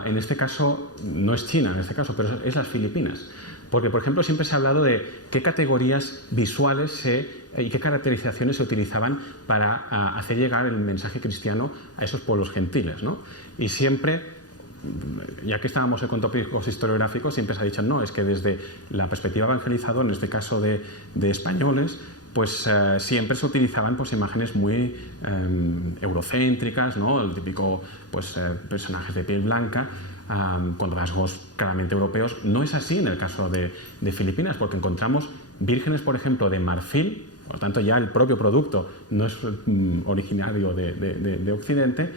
en este caso no es China, en este caso, pero es las Filipinas. Porque, por ejemplo, siempre se ha hablado de qué categorías visuales y qué caracterizaciones se utilizaban para hacer llegar el mensaje cristiano a esos pueblos gentiles, ¿no? Y siempre, ya que estábamos con tópicos historiográficos, siempre se ha dicho, no, es que desde la perspectiva evangelizadora, en este caso de españoles, pues siempre se utilizaban pues imágenes muy eurocéntricas, ¿no? El típico pues personajes de piel blanca, con rasgos claramente europeos. No es así en el caso de Filipinas, porque encontramos vírgenes, por ejemplo, de marfil, por lo tanto ya el propio producto no es originario de Occidente,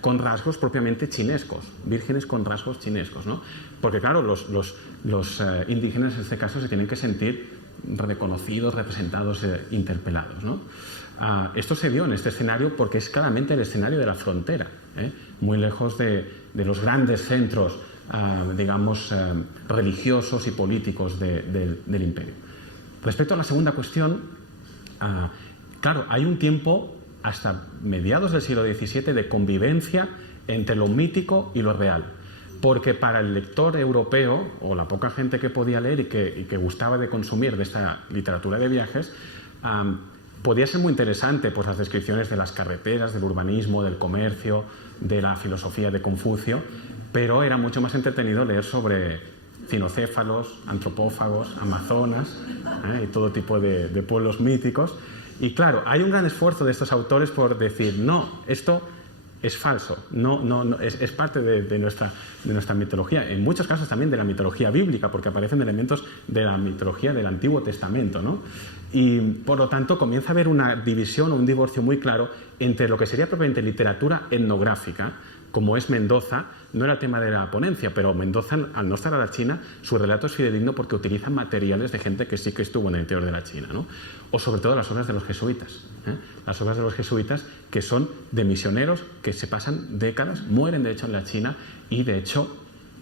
con rasgos propiamente chinescos, vírgenes con rasgos chinescos, ¿no? Porque claro, los indígenas en este caso se tienen que sentir reconocidos, representados, interpelados, ¿no? Esto se dio en este escenario porque es claramente el escenario de la frontera, muy lejos de los grandes centros, digamos, religiosos y políticos del imperio. Respecto a la segunda cuestión, claro, hay un tiempo hasta mediados del siglo XVII de convivencia entre lo mítico y lo real. Porque para el lector europeo, o la poca gente que podía leer y que gustaba de consumir de esta literatura de viajes, podía ser muy interesante pues, las descripciones de las carreteras, del urbanismo, del comercio, de la filosofía de Confucio, pero era mucho más entretenido leer sobre cinocéfalos, antropófagos, amazonas y todo tipo de pueblos míticos. Y claro, hay un gran esfuerzo de estos autores por decir, no, esto es falso, no, es parte de nuestra mitología, en muchos casos también de la mitología bíblica, porque aparecen elementos de la mitología del Antiguo Testamento, ¿no? Y por lo tanto comienza a haber una división o un divorcio muy claro entre lo que sería propiamente literatura etnográfica, como es Mendoza. No era el tema de la ponencia, pero Mendoza, al no estar a la China, su relato es fidedigno porque utilizan materiales de gente que sí que estuvo en el interior de la China, ¿no? O sobre todo las obras de los jesuitas, las obras de los jesuitas que son de misioneros que se pasan décadas, mueren de hecho en la China, y de hecho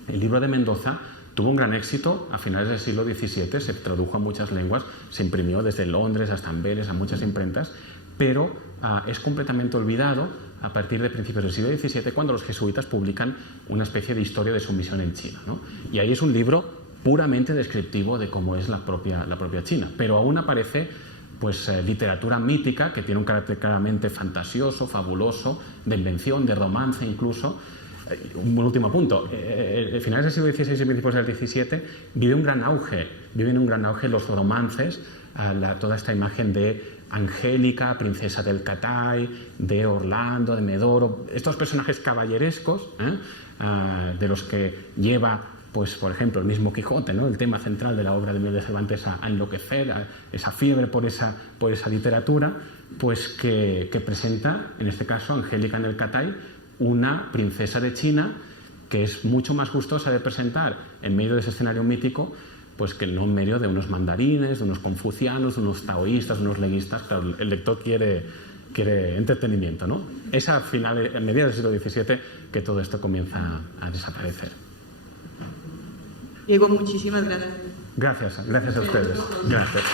el libro de Mendoza tuvo un gran éxito a finales del siglo XVII, se tradujo a muchas lenguas, se imprimió desde Londres hasta Amberes, a muchas imprentas, pero es completamente olvidado a partir de principios del siglo XVII, cuando los jesuitas publican una especie de historia de su misión en China, ¿no? Y ahí es un libro puramente descriptivo de cómo es la propia China, pero aún aparece pues literatura mítica que tiene un carácter claramente fantasioso, fabuloso, de invención, de romance incluso. Un último punto, finales del siglo XVI y principios del XVII viven un gran auge los romances, toda esta imagen de Angélica, princesa del Catay, de Orlando, de Medoro, estos personajes caballerescos, de los que lleva, pues por ejemplo, el mismo Quijote, ¿no? El tema central de la obra de Miguel de Cervantes a enloquecer, esa fiebre por esa literatura, pues que presenta, en este caso, Angélica en el Catay, una princesa de China que es mucho más gustosa de presentar en medio de ese escenario mítico, pues que no en medio de unos mandarines, de unos confucianos, de unos taoístas, de unos leguistas. Claro, el lector quiere entretenimiento, ¿no? Es a mediados del siglo XVII que todo esto comienza a desaparecer. Diego, muchísimas gracias. Gracias a ustedes. Gracias.